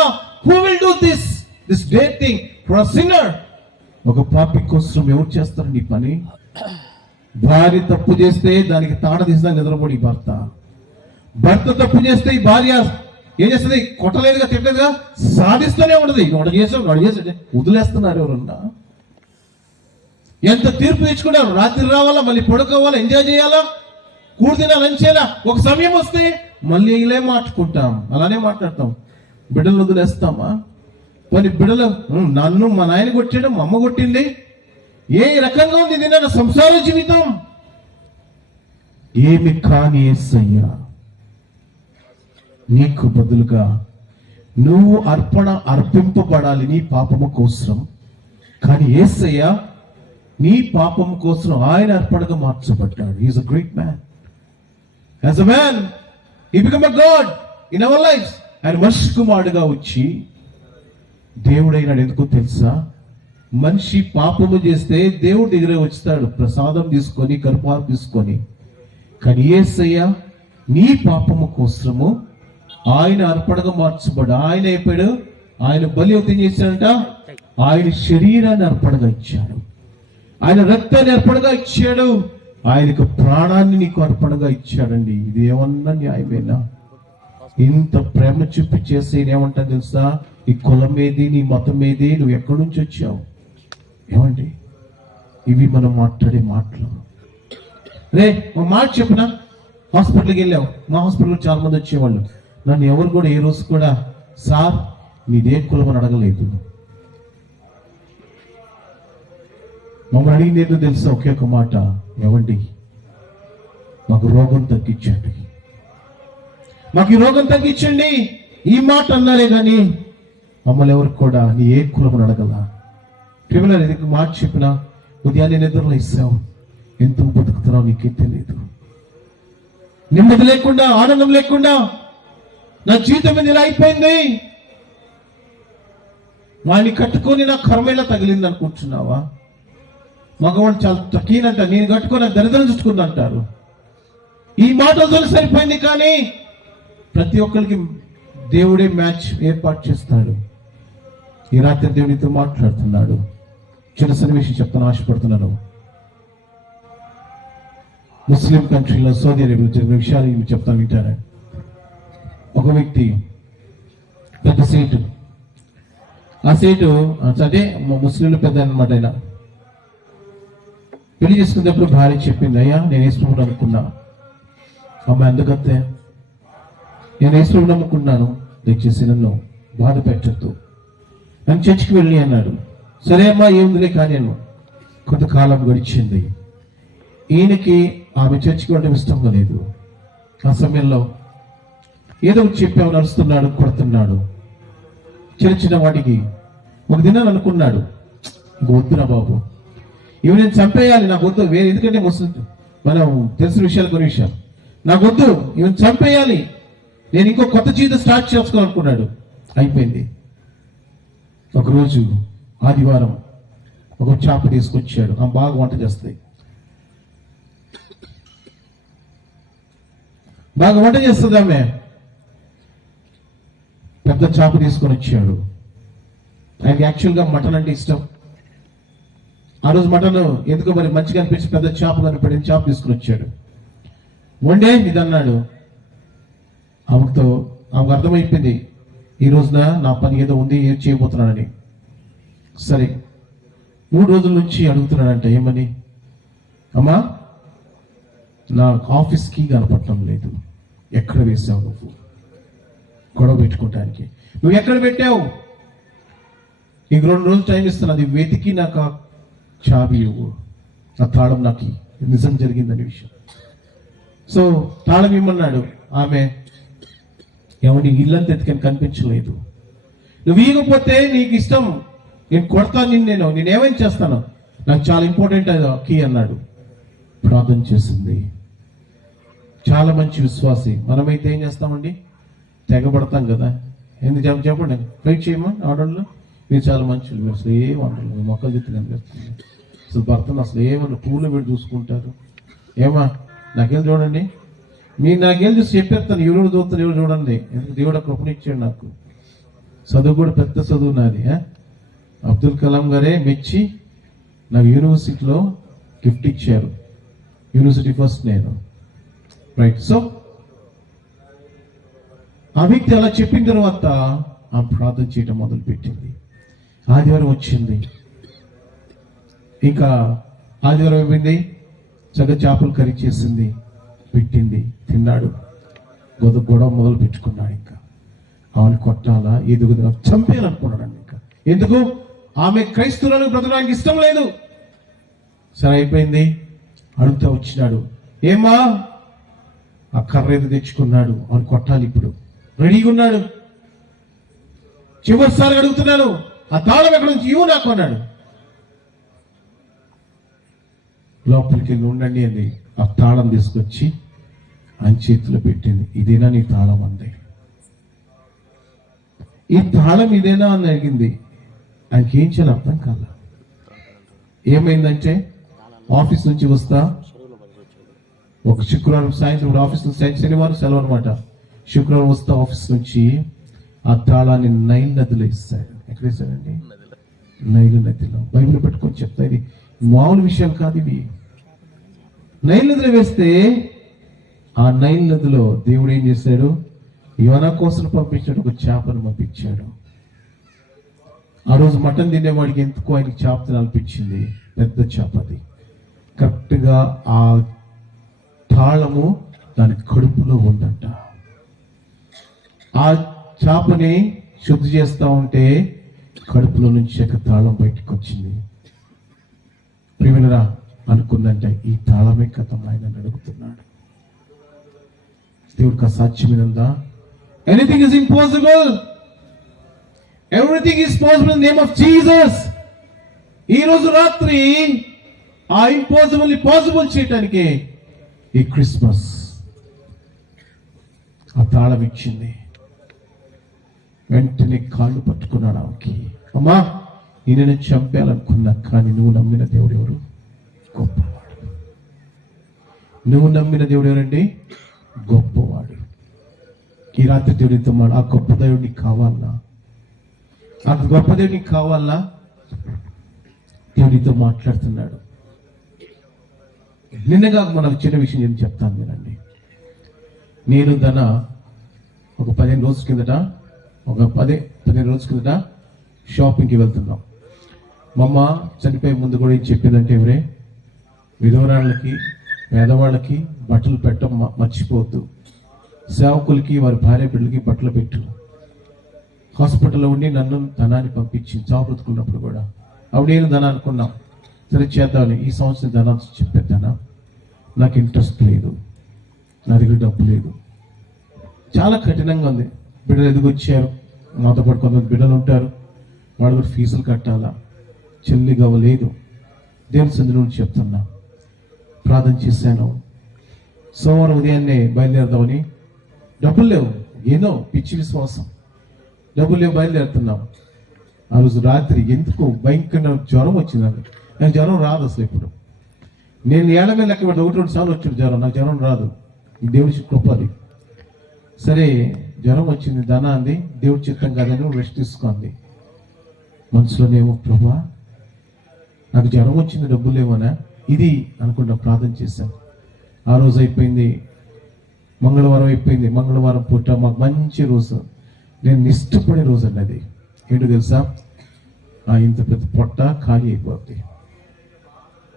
Who will do this great thing for a sinner? ఒక పాపి కోసం ఎవరు చేస్తారు నీ పని? భార్య తప్పు చేస్తే దానికి తాట తీసినా నిద్రపోడి భర్త. భర్త తప్పు చేస్తే ఈ భార్య ఏం చేస్తుంది? కొట్టలేదుగా, తిట్టలేదుగా, సాధిస్తూనే ఉండదు. వాడు చేసాడు వదిలేస్తున్నారు ఎవరన్నా? ఎంత తీర్పు తెచ్చుకున్నారు? రాత్రి రావాలా, మళ్ళీ పడుకోవాలా, ఎంజాయ్ చేయాలా, కూర్దిన లంచేలా. ఒక సమయం వస్తే మళ్ళీ ఇలా మాట్లాడుకుంటాం, అలానే మాట్లాడతాం. బిడ్డలు వదిలేస్తామా? కొన్ని బిడ్డలు నన్ను మా నాయన కొట్టాడు, మా అమ్మ కొట్టింది, ఏ రకంగా ఉంది ఇది నా సంసార జీవితం? ఏమి కాని యేసయ్యా నీకు బదులుగా నువ్వు అర్పింపబడాలి నీ పాపము కోసం. కానీ యేసయ్య నీ పాపము కోసం ఆయన అర్పణగా మార్చబడ్డాడు. Is a great man. As a man he become a god in our lifes. ఆయన మనిషి కుమారుడుగా వచ్చి దేవుడైనాడు. ఎందుకో తెలుసా? మనిషి పాపము చేస్తే దేవుడి దగ్గరే వచ్చాడు ప్రసాదం తీసుకొని, కరుపాలు తీసుకొని. కానీ యేసయ్య నీ పాపము కోసము ఆయన అర్పణగా మార్చబడు. ఆయన అయిపోయాడు. ఆయన బలి ఏం చేశాడంట? ఆయన శరీరాన్ని అర్పణగా ఇచ్చాడు, ఆయన రక్తాన్ని అర్పణగా ఇచ్చాడు, ఆయనకు ప్రాణాన్ని నీకు అర్పణగా ఇచ్చాడండి. ఇది ఏమన్నా న్యాయమేనా? ఇంత ప్రేమ చూపి చేస్తే ఏమంటా తెలుసా? ఈ కులం ఏది, నీ మతం ఏది, నువ్వు ఎక్కడి నుంచి వచ్చావు? ఏమండి ఇవి మనం మాట్లాడే మాటలు. రే ఒక మాట చెప్పిన, హాస్పిటల్కి వెళ్ళావు, మా హాస్పిటల్లో చాలా మంది వచ్చేవాళ్ళు. నన్ను ఎవరు కూడా ఏ రోజు కూడా సార్ నీదే కులం అని అడగలేదు. మమ్మల్ని అడిగింది ఏంటో తెలుసా? ఒకే ఒక మాట, ఏమండి మాకు రోగం తగ్గించండి, మాకు ఈ రోగం తగ్గించండి, ఈ మాట అన్నారే కానీ మమ్మల్ని ఎవరికి కూడా నీ ఏ కులం అని అడగల. పిల్లలు ఇది మాట చెప్పిన ఉదయాన్నే నిద్రలో ఇస్తావు, ఎంతో బతుకుతున్నావు నీకే తెలియదు. నెమ్మది లేకుండా, ఆనందం లేకుండా నా జీవితం మీద ఇలా అయిపోయింది. వాడిని కట్టుకొని నా కర్మ ఇలా తగిలింది అనుకుంటున్నావా? మగవాడు చాలా తక్కువనంట, నేను కట్టుకొని నాకు దరిద్రం చుట్టుకుంది అంటారు. ఈ మాటలతో సరిపోయింది. కానీ ప్రతి ఒక్కరికి దేవుడే మ్యాచ్ ఏర్పాటు చేస్తాడు. ఈ రాత్రి దేవునితో మాట్లాడుతున్నాడు. చిన్న సన్నివేశం చెప్తాను, ఆశపడుతున్నాను. ముస్లిం కంట్రీలో, సౌదీ అరేబియా జరిగిన విషయాలు చెప్తాను, వింటారా? ఒక వ్యక్తి పెద్ద సీటు, ఆ సీటు అంటే ముస్లింలు పెద్ద అనమాట. ఆయన పెళ్లి చేసుకునేటప్పుడు భార్య చెప్పింది, అయ్యా నేను యేసుప్రభువుని నమ్ముకున్నా. అమ్మాయి అందుకంతే, నేను యేసుప్రభువుని నమ్ముకున్నాను, దయచేసి నన్ను బాధ పెట్టద్దు, నన్ను చర్చికి వెళ్ళి అన్నాడు. సరే అమ్మా ఏముందిలే. కానీ నేను కొంతకాలం గడిచింది. ఈయనకి ఆమె చర్చికి వెళ్ళడం ఇష్టంగా లేదు. ఆ సమయంలో ఏదో చెప్పావు, నడుస్తున్నాడు, కొడుతున్నాడు, చిన్న చిన్న వాటికి. ఒక దినాన్ని అనుకున్నాడు, ఇంక వద్దురా బాబు, ఇవి నేను చంపేయాలి, నాకు వద్దు, వేరే ఎందుకంటే మనం తెలిసిన విషయాలు, కొన్ని విషయాలు నాకు వద్దు, ఇవన్నీ చంపేయాలి, నేను ఇంకో కొత్త జీవితం స్టార్ట్ చేసుకోవాలనుకున్నాడు. అయిపోయింది. ఒకరోజు ఆదివారం ఒక చేప తీసుకొచ్చాడు. ఆమె బాగా వంట చేస్తాయి, బాగా వంట చేస్తుంది ఆమె. పెద్ద చేప తీసుకొని వచ్చాడు. ఆయనకి యాక్చువల్గా మటన్ అంటే ఇష్టం. ఆ రోజు మటన్ ఎందుకో మరి మంచిగా అనిపించి పెద్ద చేప కనిపెట్టిన చేప తీసుకుని వచ్చాడు. వండే ఇది అన్నాడు. ఆమెకు అర్థమైపోయింది, ఈ రోజున నా పని ఏదో ఉంది, ఏం చేయబోతున్నానని. సరే 3 రోజుల నుంచి అడుగుతున్నాడంట, ఏమని? అమ్మా నా ఆఫీస్కి కనపడటం లేదు, ఎక్కడ వేసావు నువ్వు? గొడవ పెట్టుకోవటానికి నువ్వు ఎక్కడ పెట్టావు? నీకు 2 రోజులు టైం ఇస్తాను, అది వెతికి నాకు ఆ చాబీ ఇవ్వు, ఆ తాళం నాకు నిజం జరిగిందనే విషయం. సో తాళం ఇమ్మన్నాడు. ఆమె ఏమండి ఇల్లంతా ఎత్తుకని కనిపించలేదు. నువ్వు ఇవ్వకపోతే నీకు ఇష్టం, నేను కొడతాను, నేనేమైనా చేస్తాను, నాకు చాలా ఇంపార్టెంట్ అది కీ అన్నాడు. ప్రార్థన చేసింది. చాలా మంచి విశ్వాసి. మనమైతే ఏం చేస్తామండి, తెగబడతాం కదా. ఎందుకు చెప్పండి, ఫైట్ చేయమా ఆర్డర్లో. మీరు చాలా మంచి, మీరు అసలు ఏ వంటలు, మీ మొక్కలు చెప్తే కనిపిస్తుంది. అసలు భర్తను అసలు ఏమన్నా పూలు పెట్టి చూసుకుంటారు. ఏమా నాకేం చూడండి, మీరు నాకేం చూసి చెప్పేస్తాను, ఎవరు చూస్తారు ఎవరు చూడండి. ఎందుకు దేవుడు కృపనిచ్చాడు నాకు. చదువు కూడా పెద్ద చదువు నాది. అబ్దుల్ కలాం గారే మెచ్చి నాకు యూనివర్సిటీలో గిఫ్ట్ ఇచ్చారు. యూనివర్సిటీ ఫస్ట్ నేను. రైట్. సో ఆ వ్యక్తి అలా చెప్పిన తర్వాత ఆ ప్రార్థన చేయటం మొదలుపెట్టింది. ఆదివారం వచ్చింది. ఇంకా ఆదివారం ఏమైంది, చక్కగా చేపలు కర్రీ చేసింది, పెట్టింది, తిన్నాడు. గొడవ మొదలు పెట్టుకున్నాడు. ఇంకా ఆమెను కొట్టాలా, ఎదుగుదల చంపేయాలనుకున్నాడు. ఇంకా ఎందుకు, ఆమె క్రైస్తవులను బ్రతకడానికి ఇష్టం లేదు. సరే అయిపోయింది. అడుగుతా వచ్చినాడు, ఏమా ఆ కర్ర ఏదో తెచ్చుకున్నాడు, ఆమెను కొట్టాలి. ఇప్పుడు రెడీగా ఉన్నాడు. చివరిసారి అడుగుతున్నాడు, ఆ తాళం ఎక్కడి నుంచి ఇవ్వు నాకు అన్నాడు. లోపలికి వెళ్ళి ఉండండి అని ఆ తాళం తీసుకొచ్చి ఆయన చేతిలో పెట్టింది. ఇదేనా నీ తాళం అంది. ఈ తాళం ఇదేనా అని అడిగింది. ఆయనకి ఏం చేయాలి అర్థం కాల. ఏమైందంటే ఆఫీస్ నుంచి వస్తా, ఒక శుక్రవారం సాయంత్రం ఆఫీస్ నుంచి, శనివారం సెలవు అనమాట. శుక్రవారం వస్తా ఆఫీస్ నుంచి ఆ తాళాన్ని నైల్ నదిలో ఇస్తాడు. ఎక్కడ ఇస్తాడండి, నైలు నదిలో. బైబిల్ పెట్టుకొని చెప్తా, ఇది మామూలు విషయాలు కాదు ఇవి. నైల్ నదిలో వేస్తే ఆ నైల్ నదిలో దేవుడు ఏం చేశాడు, యోనా కోసం పంపించాడు, ఒక చేపను పంపించాడు. ఆ రోజు మటన్ తినేవాడికి ఎందుకు ఆయనకి చేప తినాలనిపించింది, పెద్ద చేప. అది కరెక్ట్గా ఆ తాళము దాని కడుపులో ఉందంట. ఆ చేపని శుద్ధి చేస్తా ఉంటే కడుపులో నుంచి ఒక తాళం బయటకు వచ్చింది. ప్రియమైనరా అనుకుందంటే ఈ తాళమే కథ ఆయన అడుగుతున్నాడు. దేవుడికి అసాధ్యమైనందా? Anything is impossible, everything is possible in name of Jesus. ఈ రోజు రాత్రి ఆ ఇంపాసిబుల్ ని పాసిబుల్ చేయటానికి ఈ క్రిస్మస్ ఆ తాళం ఇచ్చింది. వెంటనే కాళ్ళు పట్టుకున్నాడు ఆమెకి. అమ్మా నేను చంపేయాలనుకున్నా, కానీ నువ్వు నమ్మిన దేవుడు ఎవరు? గొప్పవాడు. నువ్వు నమ్మిన దేవుడు ఎవరండి? గొప్పవాడు. ఈ రాత్రి దేవుడితో ఆ గొప్ప దేవుడిని కావాలన్నా, ఆ గొప్ప దేవుడిని కావాలన్నా దేవుడితో మాట్లాడుతున్నాడు. నిన్నగా మనకు చిన్న విషయం నేను చెప్తాను వినండి. నేను ఒక 15 రోజుల కిందట, ఒక 15 రోజుల కిందట షాపింగ్కి వెళ్తున్నాం. మా అమ్మ చనిపోయే ముందు కూడా ఏం చెప్పిందంటే, ఎవరే విధవరాళ్ళకి, పేదవాళ్ళకి బట్టలు పెట్టడం మర్చిపోవద్దు, సేవకులకి వారి భార్య బిడ్డలకి బట్టలు పెట్టు. హాస్పిటల్లో ఉండి నన్ను ధనాన్ని పంపించింది చావు బ్రతుకున్నప్పుడు కూడా. అప్పుడు నేను ధన అనుకున్నాం, సరే చేద్దామని. ఈ సంవత్సరం ధనం చెప్పేద్దానా, నాకు ఇంట్రెస్ట్ లేదు, నా దగ్గర డబ్బు లేదు. చాలా కఠినంగా ఉంది. బిడ్డలు ఎదుగొచ్చారు, మాతో పాటు కొంతమంది బిడ్డలు ఉంటారు, వాళ్ళు కూడా ఫీజులు కట్టాలా, చెల్లిగా లేదు. దేవుని సన్నిధిలో నుంచి చెప్తున్నా, ప్రార్థన చేశాను. సోమవారం ఉదయాన్నే బయలుదేరదామని, డబ్బులు లేవు, ఏదో పిచ్చి విశ్వాసం, డబ్బులు లేవు, బయలుదేరుతున్నాం. ఆ రోజు రాత్రి ఎందుకు భయంకరమైన జ్వరం వచ్చిందండి. నాకు జ్వరం రాదు అసలు. ఇప్పుడు నేను ఏళ్ళ మీద లెక్క పెట్టి 1-2 సార్లు వచ్చింది జ్వరం, నాకు జ్వరం రాదు. దేవుడి కృప అది. సరే జ్వరం వచ్చింది, ధన అంది, దేవుడి చిత్తం కాదని రెస్ట్ తీసుకోండి. మనసులోనేమో ప్రభా నాకు జ్వరం వచ్చింది, డబ్బులు లేవనా ఇది అనుకుంటా ప్రార్థన చేశాను. ఆ రోజు అయిపోయింది, మంగళవారం అయిపోయింది. మంగళవారం పూట మాకు మంచి రోజు, నేను ఇష్టపడే రోజు అండి అది. ఏంటో తెలుసా, ఇంత పెద్ద పొట్ట ఖాళీ అయిపోద్ది,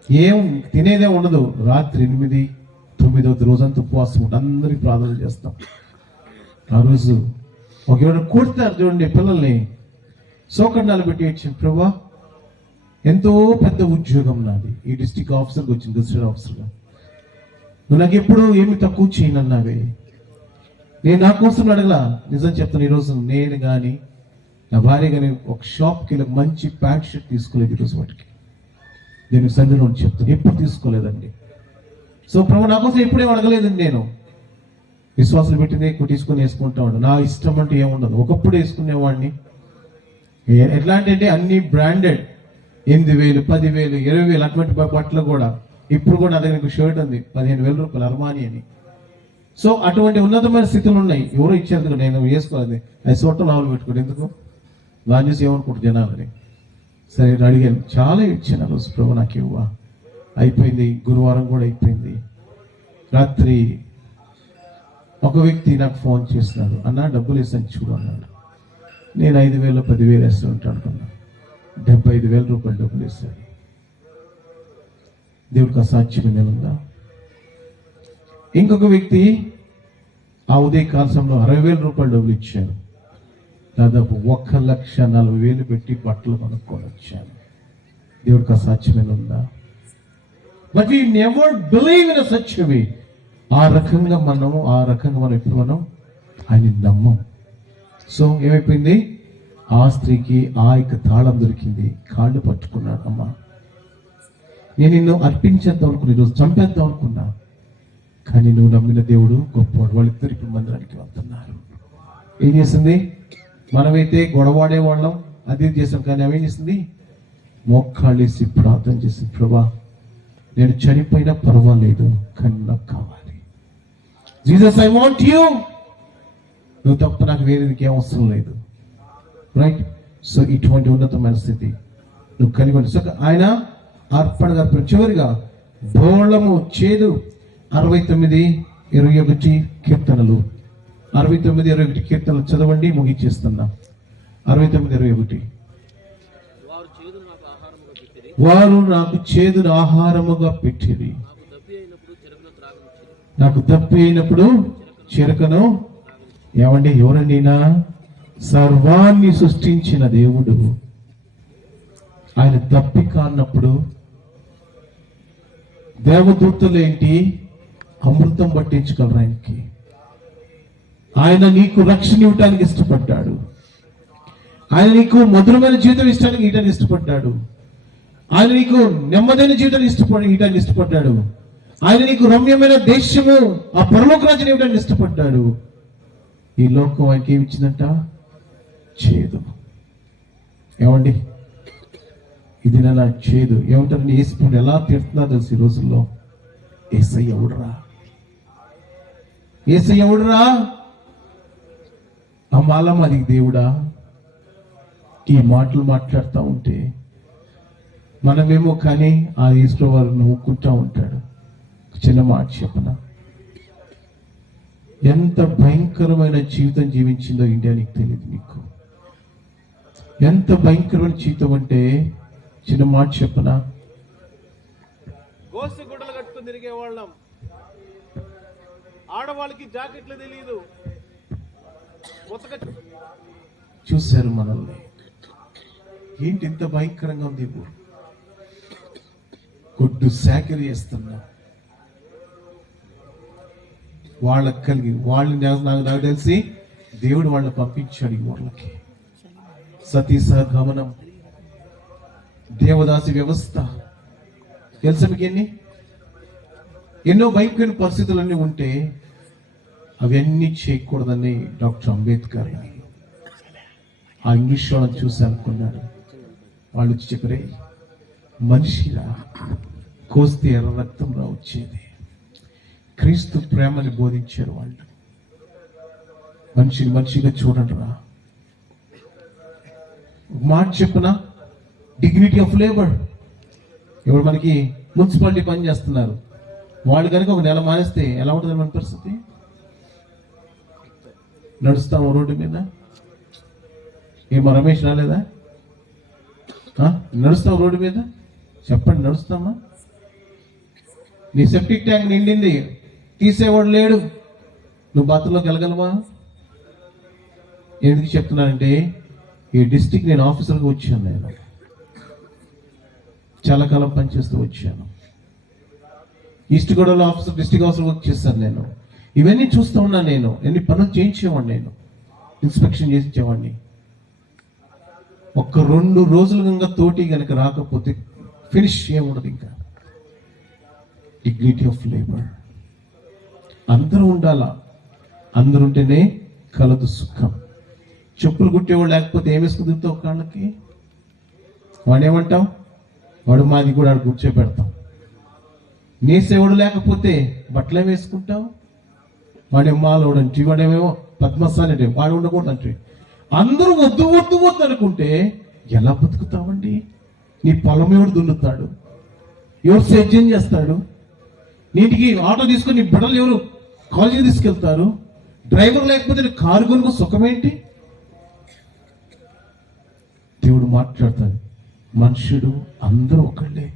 ఏం తినేదే ఉండదు. రాత్రి 8-9 రోజంతా ఉపవాసం ఉంటుంది, అందరికి ప్రార్థన చేస్తాం. ఆ రోజు ఒకవేళ కొడతారు చూడండి పిల్లల్ని, సోకర్ణాలు పెట్టి వచ్చింది. ప్రభా ఎంతో పెద్ద ఉద్యోగం నాది, ఈ డిస్ట్రిక్ట్ ఆఫీసర్కి వచ్చింది, గెజిటెడ్ ఆఫీసర్గా. నువ్వు నాకు ఎప్పుడు ఏమి తక్కువ చేయనన్నావే. నేను నా కోసం అడగలా. నిజం చెప్తాను, ఈరోజు నేను కానీ నా భార్య కానీ ఒక షాప్కి వెళ్ళి మంచి ప్యాంట్ షర్ట్ తీసుకోలేదు ఈరోజు వాటికి. నేను సంధిలో చెప్తాను, ఎప్పుడు తీసుకోలేదండి. సో ప్రభు నా కోసం ఎప్పుడేం అడగలేదండి. నేను విశ్వాసాలు పెట్టింది ఎక్కువ తీసుకొని వేసుకుంటా ఉన్నాను. నా ఇష్టం అంటే ఏముండదు. ఒకప్పుడు వేసుకునేవాడిని. ఎట్లాంటి అన్ని బ్రాండెడ్ 8,000, 10,000, 20,000 అటువంటి బట్టలు కూడా. ఇప్పుడు కూడా నా దగ్గర షర్ట్ ఉంది 15,000 రూపాయలు, అర్మాని అని. సో అటువంటి ఉన్నతమైన స్థితులు ఉన్నాయి. ఎవరో ఇచ్చేందుకు నేను వేసుకోవాలి. అది సొట్ట నావలు పెట్టుకోండి ఎందుకు, దాని చూసి ఏమనుకుంటు జనాలని. సరే అడిగాను, చాలా ఇచ్చాను ఆ రోజు. ప్రభు నాకు ఇవ్వ. అయిపోయింది, గురువారం కూడా అయిపోయింది. రాత్రి ఒక వ్యక్తి నాకు ఫోన్ చేస్తున్నాడు, అన్న డబ్బులు వేసాను చూడు అన్నాడు. నేను 5,000, 10,000 వేస్తూ ఉంటాను అనుకున్నా. 75,000 రూపాయలు డబ్బులు వేస్తాను. దేవుడికి అసాధ్యం ఉందా? ఇంకొక వ్యక్తి ఆ ఉదయకాల సమయంలో 60,000 రూపాయలు డబ్బులు ఇచ్చాను. దాదాపు 1,40,000 పెట్టి బట్టలు కొనుక్కొని వచ్చాను. దేవుడికి అసాధ్యమైన ఉందా? But we never believe in such a way. ఆ రకంగా మనం ఇప్పుడు మనం ఆయన నమ్మం. సో ఏమైపోయింది, ఆ స్త్రీకి ఆ యొక్క తాళం దొరికింది. కాళ్ళు పట్టుకున్నాడు, అమ్మా నేను నిన్ను అర్పించేద్దాం అనుకున్నా, ఈరోజు చంపేద్దాం అనుకున్నా, కానీ నువ్వు నమ్మిన దేవుడు గొప్పవాడు. వాళ్ళిద్దరు ఇప్పుడు మందిరానికి వెళ్తున్నారు. ఏం చేసింది? మనమైతే గొడవాడే వాళ్ళం, అది చేసాం. కానీ అవేం చేసింది? మోకాళ్ళేసి ప్రార్థన చేసి, ప్రభా నేను చనిపోయినా పర్వాలేదు, కానీ నాకు కావాలి. Jesus I want you. నువ్వు తప్ప నాకు వేరే ఇంకేం అవసరం లేదు. రైట్? సో ఇటువంటి ఉన్నతమైన స్థితి నువ్వు కలిగి ఉంది. సో ఆయన అర్పణ చివరిగా బోళము చేదు 69:21 కీర్తనలు. 69:21 కీర్తనలు చదవండి, ముగించేస్తున్నా. 69:21 వారు నాకు చేదును ఆహారముగా పెట్టిరి, నాకు దప్పి అయినప్పుడు చెరకను. ఏమండి, ఎవరండినా? సర్వాన్ని సృష్టించిన దేవుడు ఆయన దప్పి కాన్నప్పుడు దేవదూతలు ఏంటి అమృతం పట్టించగలరు ఆయనకి. ఆయన నీకు రక్షణ ఇవ్వటానికి ఇష్టపడ్డాడు. ఆయన నీకు మధురమైన జీవితం ఇవ్వడానికి ఇష్టపడ్డాడు. ఆయన నీకు నెమ్మదైన జీవితాన్ని ఇవ్వడానికి ఇష్టపడ్డాడు. ఆయన నీకు రమ్యమైన దేశము, ఆ పరలోక రాజ్యాన్ని ఇవ్వడానికి ఇష్టపడ్డాడు. ఈ లోకం ఆయనకి ఏమి ఇచ్చిందంట? చేదు. ఏమండి, ఇది నా చేదు. ఏమంటారు? నీ ఏసుకుని ఎలా తీరుతున్నా తెలుసు ఈ రోజుల్లో. ఏసయ్య ఎవడురా? ఏసయ్య ఎవడురా? అమ్మాలమ్మ అది దేవుడా? ఈ మాటలు మాట్లాడుతూ ఉంటే మనమేమో కానీ ఆ ఈశ్వరు వారు నవ్వుకుంటా ఉంటాడు. చిన్న మాట చెప్పనా, ఎంత భయంకరమైన జీవితం జీవించిందో ఇండియా నీకు తెలియదు. నీకు ఎంత భయంకరమైన జీవితం అంటే, చిన్న మాట చెప్పనా, గోసి గుడ్డలు కట్టుకుని తిరిగే వాళ్ళం. ఆడవాళ్ళకి జాకెట్లు తెలియదు. చూశారు మనల్ని. ఏంటి ఇంత భయంకరంగా ఉంది? కొడ్డు సేకరి చేస్తున్నా వాళ్ళకి కలిగి వాళ్ళని నాకు తెలిసి దేవుడు వాళ్ళని పంపించాడు ఈ ఊర్లకి. సతీ సహగమనం, దేవదాసి వ్యవస్థ, తెలుసా మీకు? ఎన్నో భయంకరమైన పరిస్థితులన్నీ ఉంటే అవన్నీ చేయకూడదని డాక్టర్ అంబేద్కర్ గారు ఆ ఇంగ్లీష్ వాళ్ళని చూసి అనుకున్నాడు. వాళ్ళు చెప్పరే, మనిషిలా కోస్తే ఎర్ర రక్తంలో వచ్చేది. క్రీస్తు ప్రేమని బోధించారు వాళ్ళు. మనిషిని మనిషిగా చూడండి రా. మాట చెప్పిన డిగ్నిటీ ఆఫ్ లేబర్. ఇప్పుడు మనకి మున్సిపాలిటీ పని చేస్తున్నారు, వాళ్ళు కనుక ఒక నెల మానేస్తే ఎలా ఉంటుంది మన పరిస్థితి? నడుస్తాము రోడ్డు మీద. ఏమో రమేష్ రాలేదా? నడుస్తాం రోడ్డు మీద? చెప్పండి, నడుస్తామా? నీ సెప్టిక్ ట్యాంక్ నిండింది, తీసేవాడు లేడు, నువ్వు బాత్రూంలోకి వెళ్ళగలవా? ఎందుకు చెప్తున్నానంటే, ఈ డిస్టిక్ నేను ఆఫీసర్గా వచ్చాను. నేను చాలా కాలం పనిచేస్తూ వచ్చాను. East Godavari officer, district officer work చేశాను నేను. ఇవన్నీ చూస్తూ ఉన్నాను నేను. ఎన్ని పనులు చేయించేవాడిని నేను, ఇన్స్పెక్షన్ చేయించేవాడిని. ఒక్క 2 రోజులు కనుక తోటి కనుక రాకపోతే ఫినిష్ ఏముండదు. ఇంకా డిగ్నిటీ ఆఫ్ లేబర్. అందరూ ఉండాలా, అందరూ ఉంటేనే కలదు సుఖం. చెప్పులు కుట్టేవాడు లేకపోతే ఏం వేసుకుని దిగుతావు కాళ్ళకి? వాడేమంటావు? వాడు మాది కూడా కూర్చోబెడతాం. నేసేవాడు లేకపోతే బట్టలు వేసుకుంటావు. వాడే మాలోడు అంటే, వాడేమేమో పద్మస్థాని అంటే, వాడు ఉండకూడదు అంటే. అందరూ వద్దు వద్దు వద్దు అనుకుంటే ఎలా బతుకుతావండి? నీ పొలం ఎవడు దున్నుతాడు? ఎవరు సేద్యం చేస్తాడు? నీటికి ఆటో తీసుకొని నీ బిడ్డలు ఎవరు కాలేజీకి తీసుకెళ్తారు? డ్రైవర్ లేకపోతే నీ కారు కొనుక్కో సుఖమేంటి? దేవుడు మాట్లాడతాడు, మనుషుడు అందరూ ఒకళ్ళే,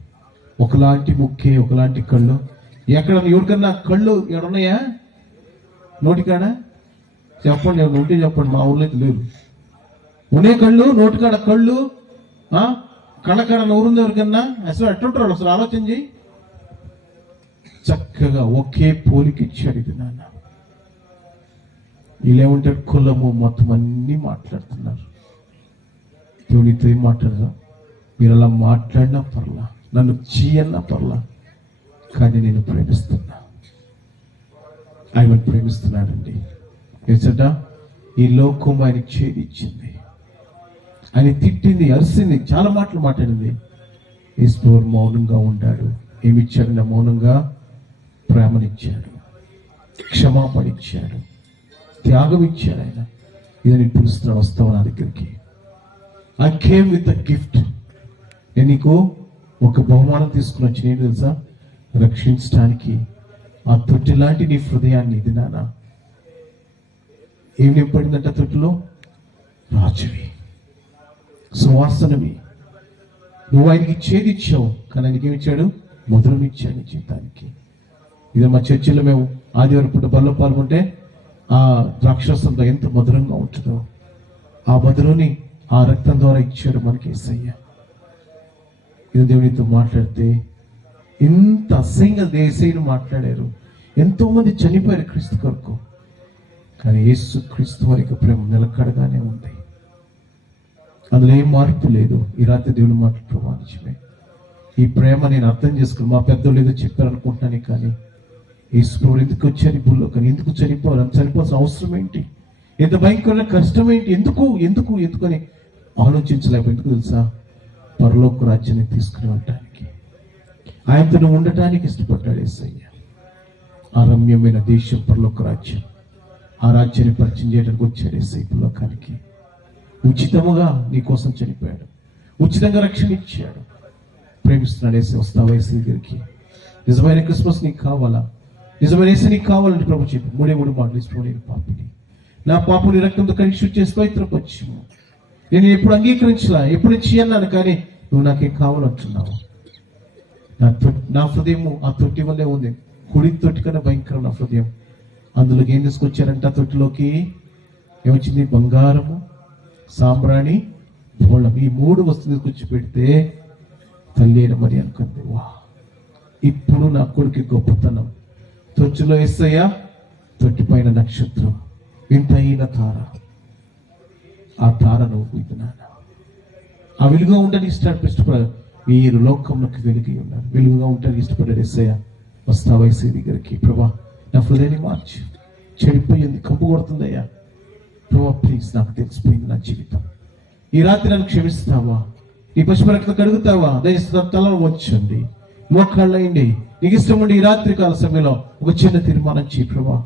ఒకలాంటి ముక్కే, ఒకలాంటి కళ్ళు. ఎక్కడ ఎవరికన్నా కళ్ళు ఎక్కడున్నాయా? నోటికాడ చెప్పండి, ఎవరు ఉంటే చెప్పండి. మా ఊళ్ళో అయితే లేదు. ఉనే కళ్ళు, నోటికాడ కళ్ళు, కళ్ళకాడ నోరుంది ఎవరికన్నా? అసలు ఎట్లుంటారు అసలు ఆలోచన చేయి. చక్కగా ఒకే పోలికి ఇచ్చాడు ఇది నాన్న. వీళ్ళేమంటే కులము మొత్తం అన్నీ మాట్లాడుతున్నారు. దేవునితో ఏం మాట్లాడరా? మీరు అలా మాట్లాడినా పర్లా, నన్ను చీయన్నా పర్లా, కానీ నేను ప్రేమిస్తున్నా. ఆయన ప్రేమిస్తున్నాడండి. ఏసట ఈ లోకం ఆయన ఛేదించింది, ఆయన తిట్టింది, అరిసింది, చాలా మాటలు మాట్లాడింది. ఈశ్వరు మౌనంగా ఉండాడు. ఏమిచ్చాడు? మౌనంగా ప్రేమనిచ్చాడు, క్షమాపణ ఇచ్చాడు, త్యాగం ఇచ్చాడు. ఆయన ఇది నేను పిలుస్తున్నా, వస్తావు నా దగ్గరికి. I came with a gift. నేను నీకు ఒక బహుమానం తీసుకుని వచ్చి, నేను తెలుసా, రక్షించడానికి. ఆ తొట్టి లాంటి నీ హృదయాన్ని ఇది నాన్న. ఏం నింపడిందంట తొట్టిలో? రాజువి, సువాసనవి. నువ్వు ఆయనకి ఇచ్చేది ఇచ్చావు, కానీ ఆయనకి ఏమిచ్చాడు? మధురం ఇచ్చాడు నీ జీవితానికి. ఇది మా చర్చిలో మేము ఆదివారం పూట బల్లో పాల్గొంటే ఆ ద్రాక్షరసంతో ఎంత మధురంగా ఉంటుందో, ఆ మధురాన్ని ఆ రక్తం ద్వారా ఇచ్చాడు మనకి యేసయ్య. ఇది దేవునితో మాట్లాడితే ఇంత అసహ్యంగా యేసయ్యను మాట్లాడారు. ఎంతో మంది చనిపోయారు క్రీస్తు కొరకు, కానీ యేసు క్రీస్తు వారికి ప్రేమ నిలకడగానే ఉంది. అందులో ఏం మార్పు లేదు. ఈ రాత్రి దేవుని మాటలు ప్రమాణించమే. ఈ ప్రేమ నేను అర్థం చేసుకుని, మా పెద్దలు ఏదో చెప్పారు అనుకుంటున్నాను, కానీ యేసు ప్రభువు ఎందుకు వచ్చారు భూమిలో? కానీ ఎందుకు చనిపోవాలి? చనిపోవాల్సిన అవసరం ఏంటి? ఎంత భయంకరమైన కష్టం ఏంటి? ఎందుకు ఎందుకు ఎందుకు అని ఆలోచించలేకపోతే, ఎందుకు తెలుసా? పరలోక రాజ్యాన్ని తీసుకుని ఉండటానికి, ఆయనతో నువ్వు ఉండటానికి ఇష్టపడ్డాడు యేసయ్య. ఆ రమ్యమైన దేశం పరలోక రాజ్యం, ఆ రాజ్యాన్ని పరిచయం చేయడానికి వచ్చాడు యేసయ్య లోకానికి. ఉచితముగా నీ కోసం చనిపోయాడు, ఉచితంగా రక్షణ ఇచ్చాడు. ప్రేమిస్తున్నాడు యేసయ్య. వస్తావా యేసయ్య దగ్గరికి? నిజమైన క్రిస్మస్ నీకు కావాలా? నిజమైన యేసయ్య నీకు కావాలంటే ప్రభు చెప్పి 3 మాటలు ఇస్తూ, నేను పాపిని, నా పాపుని రక్తంతో కడిగి శుద్ధి చేసి పవిత్రకు వచ్చాము. నేను ఎప్పుడు అంగీకరించలా, ఎప్పుడు చేయన్నాను, కానీ నువ్వు నాకేం కావాలంటున్నావు. నా హృదయము ఆ తొట్టి వల్లే ఉంది. కుడి తొట్టి కన్నా భయంకరం నా హృదయం. అందులోకి ఏం తీసుకొచ్చారంట? ఆ తొట్టిలోకి ఏమొచ్చింది? బంగారము, సాంబ్రాణి, బోళం. ఈ 3 వస్తువులు తీసుకొచ్చి పెడితే తల్లి అయిన మరి అనుకుంది, వా, ఇప్పుడు నా కొడుకు గొప్పతనం. తొచ్చిలో యేసయ్య, తొట్టి పైన నక్షత్రం, వింతైన తార. ఆ తార నువ్వు ఇది నాన్న. ఆ వెలుగుగా ఉండని ఇష్టపడారు. మీరు లోకంలోకి వెలుగు ఉన్నారు, వెలుగుగా ఉంటానికి ఇష్టపడ్డారు యేసయ్య. వస్తావా యేసయ్య దగ్గరికి? ప్రభా, నా హృదయాన్ని మార్చి, చెడిపోయింది, కంపు కొడుతుందయ్యా ప్రభా, ప్లీజ్, నాకు తెలిసిపోయింది నా జీవితం. ఈ రాత్రి నన్ను క్షమిస్తావా? ఈ పశుపు రక్తం కడుగుతావా? దయచేసి తల వచ్చండి, మోకాళ్ళయండి. నీకు ఇష్టం ఉండి ఈ రాత్రి కాల సమయంలో ఒక చిన్న తీర్మానం చేయి. ప్రభా,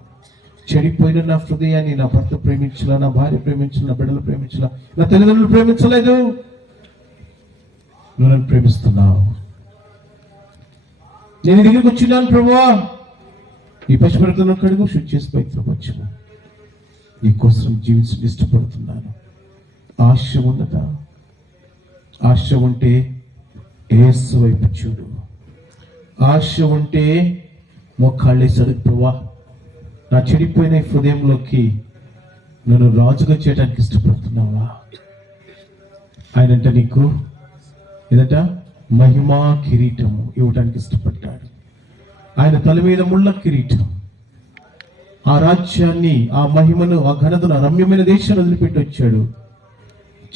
చెడిపోయిన నా హృదయాన్ని నా భర్త ప్రేమించలా, నా భార్య ప్రేమించలా, నా బిడ్డలు ప్రేమించలా, నా తల్లిదండ్రులు ప్రేమించలేదు, నువ్వు నన్ను ప్రేమిస్తున్నావు. నేను దగ్గరికి వచ్చినాను ప్రభా, ఈ పశుపరతను కడుగు, శుద్ధి చేసి పవిత్రకు వచ్చాను. నీ కోసం జీవించడం ఇష్టపడుతున్నాను. ఆశ ఉన్నదా? ఆశ ఉంటే యేసు వైపు చూడు. ఆశ ఉంటే మోకాళ్ళేసాడు. ప్రభా, నా చెడిపోయిన హృదయంలోకి నన్ను రాజుగా చేయడానికి ఇష్టపడుతున్నావా? ఆయనంట నీకు ఏదంట? మహిమా కిరీటము ఇవ్వడానికి ఇష్టపడ్డాడు. ఆయన తల మీద ముళ్ళ కిరీటం. ఆ రాజ్యాన్ని, ఆ మహిమను, ఆ ఘనతను, ఆ రమ్యమైన దేశాన్ని వదిలిపెట్టి వచ్చాడు.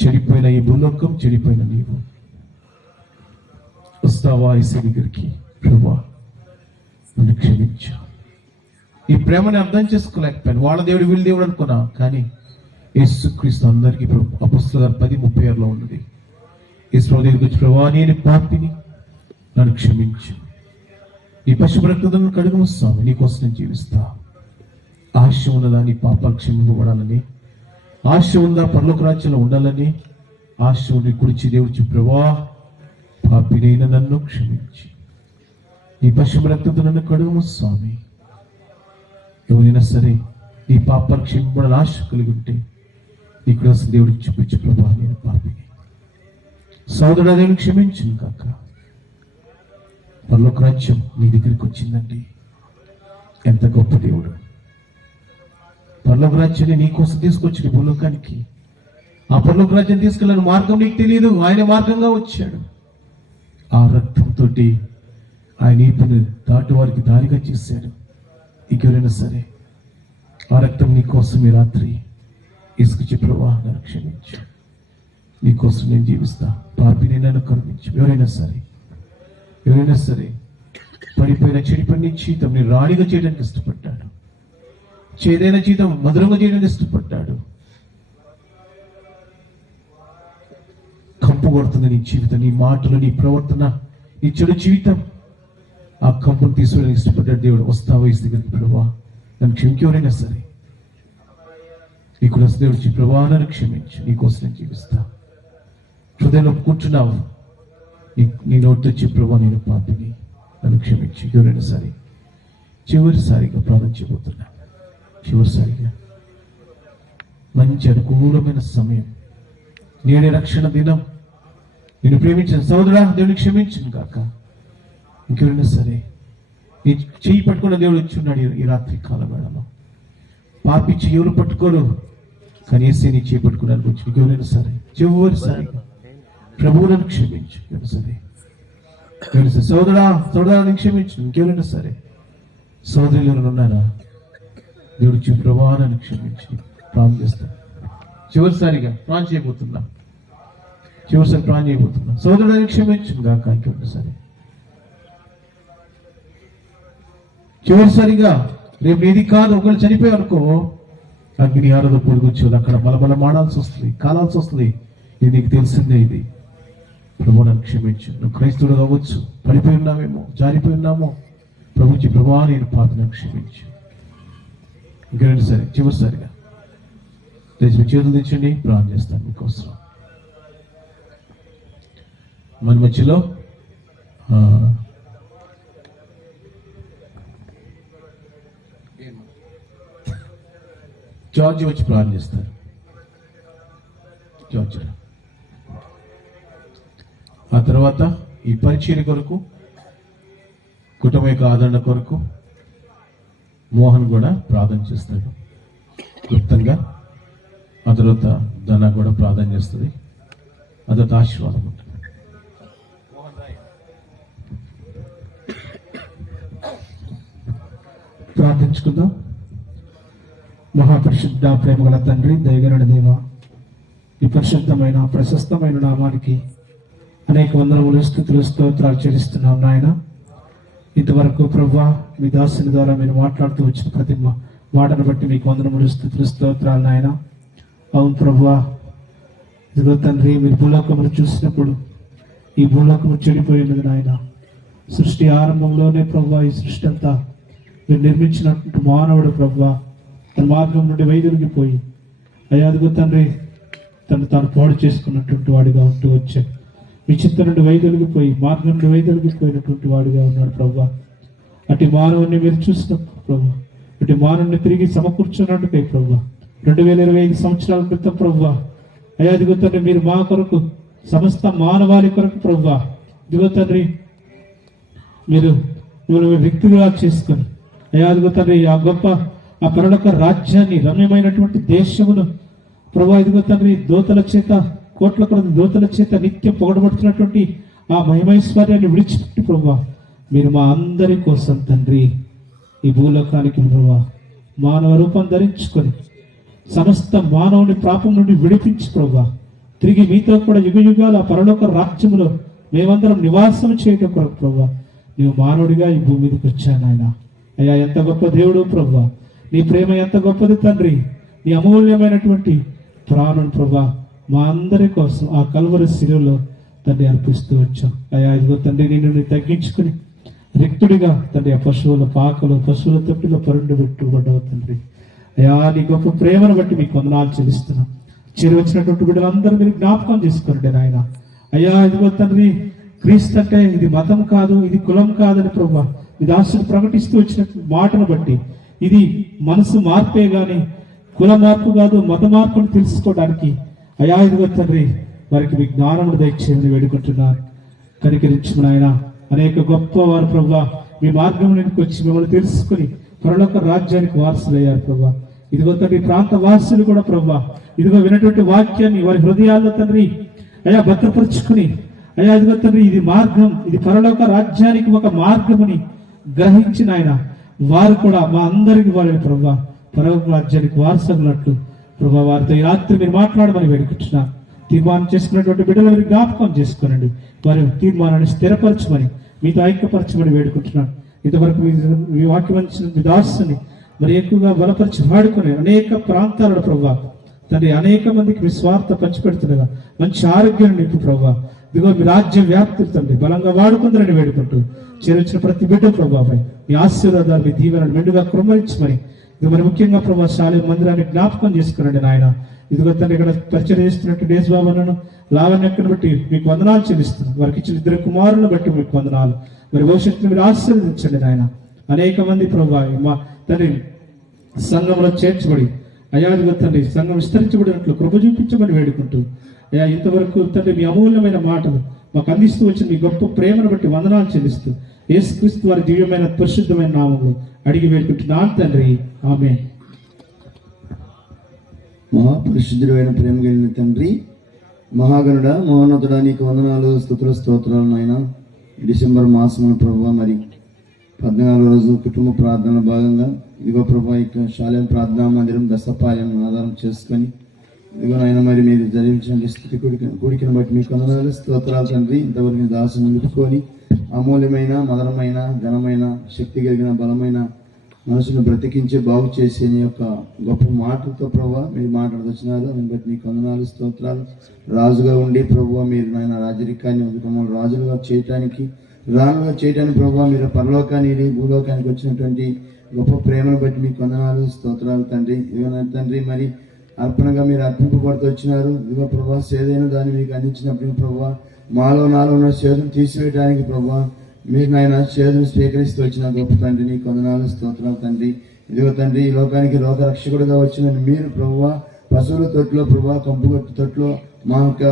చెడిపోయిన ఈ భూలోకం, చెడిపోయిన నీవు వస్తావా యేసు దగ్గరికి? ప్రభువా నన్ను క్షమించు. ఈ ప్రేమని అర్థం చేసుకోలేకపోయాను. వాళ్ళ దేవుడు వీళ్ళ దేవుడు అనుకున్నా. కానీ యేసుక్రీస్తు అందరికీ అపొస్తలుల 10:36 ఉన్నది. యేసు దగ్గరికి వచ్చి, ప్రభువా నేను పాపిని, నన్ను క్షమించు. నీ పశువు రక్తమును కడుగుము స్వామి, నీకోసం నేను జీవిస్తా. ఆశ ఉన్నదా నీ పాపాలు క్షమింపబడాలని? ఆశ ఉందా పరలోక రాజ్యంలో ఉండాలని? ఆశ ఉండి కుడిచి దేవుడిచి, ప్రభువా పాపినైన నన్ను క్షమించి నీ పశువు రక్తంతో నన్ను కడుగుము స్వామి. ఎవరైనా సరే నీ పాపాలు క్షమింపడాలని ఆశ కలిగి ఉంటే ఇక్కడ దేవుడికి చూపించు, ప్రభువా నేను పాపిని, సోదరుడా దేవుని క్షమించును కాక. పరలోక రాజ్యం నీ దగ్గరికి వచ్చిందండి. ఎంత గొప్ప దేవుడు! పరలోక రాజ్యాన్ని నీ కోసం తీసుకొచ్చి భూలోకానికి. ఆ పరలోక రాజ్యం తీసుకెళ్ళిన మార్గం నీకు తెలియదు, ఆయన మార్గంగా వచ్చాడు. ఆ రక్తంతో ఆయన ఈపుని దాటి వారికి దారిగా చేశాడు. ఇంకెవరైనా సరే ఆ రక్తం నీ కోసం ఈ రాత్రి ఇసుకుచి, ప్రభువా నన్ను క్షమించు, నీకోసం నేను జీవిస్తా, పాపిని నన్ను కరుణించు. ఎవరైనా సరే పడిపోయిన చెడిపోయిన నీ జీవితం నీ రాణిగా చేయడానికి ఇష్టపడ్డాడు. చేదైన జీవితం మధురంగా చేయడానికి ఇష్టపడ్డాడు. కంపు కొడుతుంది నీ జీవితం, నీ మాటలు, నీ ప్రవర్తన, నీ చెడు జీవితం. ఆ కంపును తీసుకోవడానికి ఇష్టపడ్డాడు దేవుడు. వస్తావా యేసు దగ్గరికి? ప్రభువా నన్ను క్షమించు. ఎవరైనా సరే నీకు దేవుడు చెప్పి, ప్రభువా నన్ను క్షమించు, నీకోసం నేను జీవిస్తా. హృదయంలో ఒప్పుకుంటున్నావు, నీ నోటితో చెప్పి, ప్రభువా నేను పాపిని, నన్ను క్షమించు. ఎవరైనా సరే చివరిసారిగా ప్రార్థన చేయబోతున్నా. చివరిసారిగా మంచి అనుకూలమైన సమయం, నేనే రక్షణ దినం. నేను ప్రేమించిన సోదరుడా దేవుని క్షమించను కాక. ఇంకెవరైనా సరే నీ చెయ్యి పట్టుకున్న దేవుడు వచ్చున్నాడు ఈ రాత్రి కాల వేళలో. పాపి చెయ్యులు పట్టుకోరు, కానీ యేసే నీ చేయి పట్టుకున్నాను వచ్చి. ఇంకెవరైనా సరే చివరిసారిగా ప్రభువు నన్ను క్షమించు. ఎవరైనా సరే సోదరుడా నేను క్షమించు. ఇంకెవరైనా సరే సోదరులు ఎవరైనా ఉన్నారా? దేవుడు చెప్పి, ప్రభువా నన్ను క్షమించి ప్రార్థన చేస్తాను. చివరిసారిగా ప్రార్థన చేయబోతున్నా. సోదరుడు క్షమించు గాక. ఇంకెవరైనా సరే చివరిసారిగా రేపు ఏది కాదు, ఒకళ్ళు చనిపోయి అనుకో, అగ్ని ఆరదు పొడుగుచ్చేది, అక్కడ బలబల మాడాల్సి వస్తుంది, కాలాల్సి వస్తుంది. ఇది నీకు తెలిసిందే. ఇది ప్రభు నన్ను క్షమించు. నువ్వు క్రైస్తవుడు కావచ్చు, పడిపోయి ఉన్నామేమో, జారిపోయి ఉన్నామో. ప్రభుత్వ ప్రభువా నేను పాపను క్షమించు. ఇంకేంటి సరే చివరిసారిగా లేచి మీ చేతులు తెచ్చండి, ప్రార్థన చేస్తాను మీకోసం. మన మధ్యలో జార్జి వచ్చి ప్రార్థన చేస్తారు. జార్జి ఆ తర్వాత ఈ పరిచర్య కొరకు, కుటుంబ యొక్క ఆదరణ కొరకు మోహన్ కూడా ప్రార్థన చేస్తాడు క్లుప్తంగా. ఆ తర్వాత ధన కూడా ప్రార్థన చేస్తుంది. ఆ తర్వాత ఆశీర్వాదం ఉంటుంది. ప్రార్థించుకుందాం. మహాపరిశుద్ధ ప్రేమగల తండ్రి, దయగల దేవ, ఈ పరిశుద్ధమైన ప్రశస్తమైన నామానికి అనేక వందనములు, స్తుతులు, స్తోత్రాలు చెల్లిస్తున్నాం నాయన. ఇంతవరకు ప్రభువా మీ దాసుని ద్వారా మీరు మాట్లాడుతూ వచ్చిన ప్రతి మాటను బట్టి మీకు వందనములు, స్తుతులు, స్తోత్రాలు నాయన. అవును ప్రభువా, ఇదిగో తండ్రి, మీరు భూలోకమును చూసినప్పుడు ఈ భూలోకము చెడిపోయినది నాయన. సృష్టి ఆరంభంలోనే ప్రభువా ఈ సృష్టి అంతా మీరు నిర్మించినటువంటి మానవుడు ప్రభువా తన మార్గం నుండి వైదొలిగిపోయి అయ్యా అదిగో తండ్రి తను తాను పాడు చేసుకున్నటువంటి వాడిగా ఉంటూ వచ్చాడు. మీ చిత్తం నుండి వైదొలిగిపోయి మార్గం నుండి వైదొలిగిపోయినటువంటి వాడిగా ఉన్నాడు ప్రభువా. అటు మానవుని మీరు చూసినప్పుడు ప్రభువా, అటు మానవుని తిరిగి సమకూర్చున్నట్టుకై ప్రభువా 2025 సంవత్సరాల క్రితం ప్రభువా అయ్యా అదిగో తండ్రి మీరు మా కొరకు సమస్త మానవాళి కొరకు ప్రభువా ఇదిగో తండ్రి మీరు వ్యక్తిగా చేసుకొని అయ్యా అదిగో తండ్రి ఆ గొప్ప ఆ పరలోక రాజ్యాన్ని, రమ్యమైనటువంటి దేశమును ప్రభువా ఇదిగో తండ్రి దోతల చేత, కోట్ల కొద్ది దోతల చేత నిత్యం పొగడబడుతున్నటువంటి ఆ మహిమైశ్వర్యాన్ని విడిచిపెట్టి ప్రభువా మీరు మా అందరి కోసం తండ్రి ఈ భూలోకానికి ప్రభా మానవ రూపం ధరించుకొని సమస్త మానవుని పాపం నుండి విడిపించి ప్రభా తిరిగి మీతో కూడా యుగ యుగాల పరలోక రాజ్యములో మేమందరం నివాసం చేయటం కొరకు ప్రభా నీవు మానవుడిగా ఈ భూమి మీదకి వచ్చాను ఆయన. అయ్యా ఎంత గొప్ప దేవుడు ప్రభా, నీ ప్రేమ ఎంత గొప్పది తండ్రి. నీ అమూల్యమైనటువంటి ప్రాణం ప్రభా మా అందరి కోసం ఆ కల్వరి శిలువలో తండ్రి అర్పిస్తూ వచ్చాం. అయ్యా ఇదిగో తండ్రి నిన్ను తగ్గించుకుని రిక్తుడిగా తండ్రి ఆ పశువుల పాకలు పశువుల తొట్టిలో పరుండు పెట్టుబడ్డావు తండ్రి. అయ్యా నీ గొప్ప ప్రేమను బట్టి మీకు వందనాలు చెల్లిస్తున్నాం. చేరువచ్చినటువంటి బిడ్డలందరూ మీరు జ్ఞాపకం చేసుకోండి నాయన. అయ్యా ఇదిగో తండ్రి క్రీస్తు అంటే ఇది మతం కాదు, ఇది కులం కాదని ప్రభా మీ దాసుడు ప్రకటిస్తూ వచ్చిన మాటను బట్టి ఇది మనసు మార్పే గాని కుల మార్పు కాదు, మత మార్పును తెలుసుకోవడానికి అయ్యా ఇదిగో తండ్రి వారికి మీ జ్ఞానమును దయచేయమని వేడుకుంటున్నారు. కనికరించమని ఆయన అనేక గొప్ప వారు ప్రభా మీ మార్గంలోకి వచ్చి మిమ్మల్ని తెలుసుకుని పరలోక రాజ్యానికి వారసులయ్యారు ప్రభా. ఇదిగో తండ్రి ప్రాంత వాసులు కూడా ప్రభా ఇదిగో వినటువంటి వాక్యాన్ని వారి హృదయాల్లో తండ్రి అయ్యా భద్రపరుచుకుని అయ్యా ఇదిగో తండ్రి ఇది మార్గం, ఇది పరలోక రాజ్యానికి ఒక మార్గముని గ్రహించిన ఆయన వారు కూడా మా అందరికి వారి ప్రభా పరలోక రాజ్యానికి వారసున్నట్లు ప్రభా వారితో ఈ రాత్రి మీరు మాట్లాడమని వేడుకుంటున్నా. తీర్మానం చేసుకున్నటువంటి బిడ్డలు మీరు జ్ఞాపకం చేసుకోనండి, వారి తీర్మానాన్ని స్థిరపరచమని మీతో ఐక్యపరచమని వేడుకుంటున్నాను. ఇంతవరకు మీ వాక్యం ఇచ్చిన మీ దాసుని మరి ఎక్కువగా బలపరిచి వాడుకుని అనేక ప్రాంతాలలో ప్రభా తండ్రి అనేక మందికి మీ స్వార్థ పంచిపెడుతుండగా మంచి ఆరోగ్యాన్ని నింపు ప్రభా. ఇదిగో మీ రాజ్య వ్యాప్తి తండ్రి బలంగా వాడుకుందరని వేడుకుంటూ చేరొచ్చిన ప్రతి బిడ్డ ప్రభాపై మీ ఆశీర్వాదాలు మీ దీవెనలు మెండుగా కృమరించమని ఇది మరి ముఖ్యంగా ప్రభా శాలయ మందిరాన్ని జ్ఞాపకం చేసుకునండి నాయన. ఇదిగో తండ్రి ఇక్కడ పరిచయం చేస్తున్నట్టు డేస్ బాబాలను లావణ్యక్కను బట్టి మీకు వందనాలు చెల్లిస్తున్నాను. వారికి ఇచ్చిన 2 కుమారులను బట్టి మీకు వందనాలు. మరి భవిష్యత్తును మీరు ఆశీర్వదించండి నాయన. అనేక మంది ప్రభా మా తండ్రి సంఘంలో చేర్చబడి అయా ఇదిగో తండ్రి సంఘం విస్తరించబడినట్లు కృప చూపించమని వేడుకుంటూ అయ్యా ఇంతవరకు తండ్రి మీ అమూల్యమైన మాటలు మాకు అందిస్తూ వచ్చిన మీ గొప్ప ప్రేమను బట్టి వందనాలు చెల్లిస్తూ యేసుక్రీస్తు వారి దివ్యమైన పరిశుద్ధమైన నామంలో అడిగి వేడుకుంటున్నాను తండ్రి, ఆమేన్. మహాపరిశుద్ధుడైన ప్రేమ కలిగిన తండ్రి, మహాగణుడ, మహోన్నతుడా, నీకు వందనాలు, స్తుతులు, స్తోత్రాలు నాయన. డిసెంబర్ మాసమున ప్రభు మరి 14వ రోజు కుటుంబ ప్రార్థనల భాగంగా ఇదిగో ప్రభు ఇక శాలయం ప్రార్థనా మందిరం దశపాలెం ఆధారం చేసుకొని ఇదిగో నాయన మరి మీరు జరిగించిన స్థితి కూడికను బట్టి మీకు వందనాలు, స్తోత్రాలు తండ్రి. ఇంతవరకు దాసును నిలుపుకొని అమూల్యమైన మధురమైన ఘనమైన శక్తి కలిగిన బలమైన మనసును బ్రతికించి బాగు చేసే నీ యొక్క గొప్ప మాటలతో ప్రభావ మీరు మాట్లాడుతున్నారు. దాన్ని బట్టి నీకు వందనాలు, స్తోత్రాలు. రాజుగా ఉండి ప్రభావ మీరు నాయన రాజరికాన్ని మమ్మల్ని రాజులుగా చేయటానికి రాణులుగా చేయటానికి ప్రభావ మీరు పరలోకాన్ని భూలోకానికి వచ్చినటువంటి గొప్ప ప్రేమను బట్టి మీకు వందనాలు, స్తోత్రాలు తండ్రి. ఇదిగో తండ్రి మరి అర్పణగా మీరు అర్పింపబడుతూ వచ్చినారు. ఇదిగో ప్రభావ సేదైన దాన్ని మీకు అందించినప్పుడు ప్రభావ నాలో ఉన్న సేదను తీసివేయడానికి ప్రభావ మీరు నాయన చేతులు స్వీకరిస్తూ వచ్చిన గొప్ప తండ్రి నీకు వందనాలు, స్తోత్రాలు తండ్రి. ఇదిగో తండ్రి ఈ లోకానికి లోక రక్షకుడుగా వచ్చిన మీరు ప్రభువా పశువుల తొట్టులో ప్రభావ కంపుగట్టు తొట్టులో మా యొక్క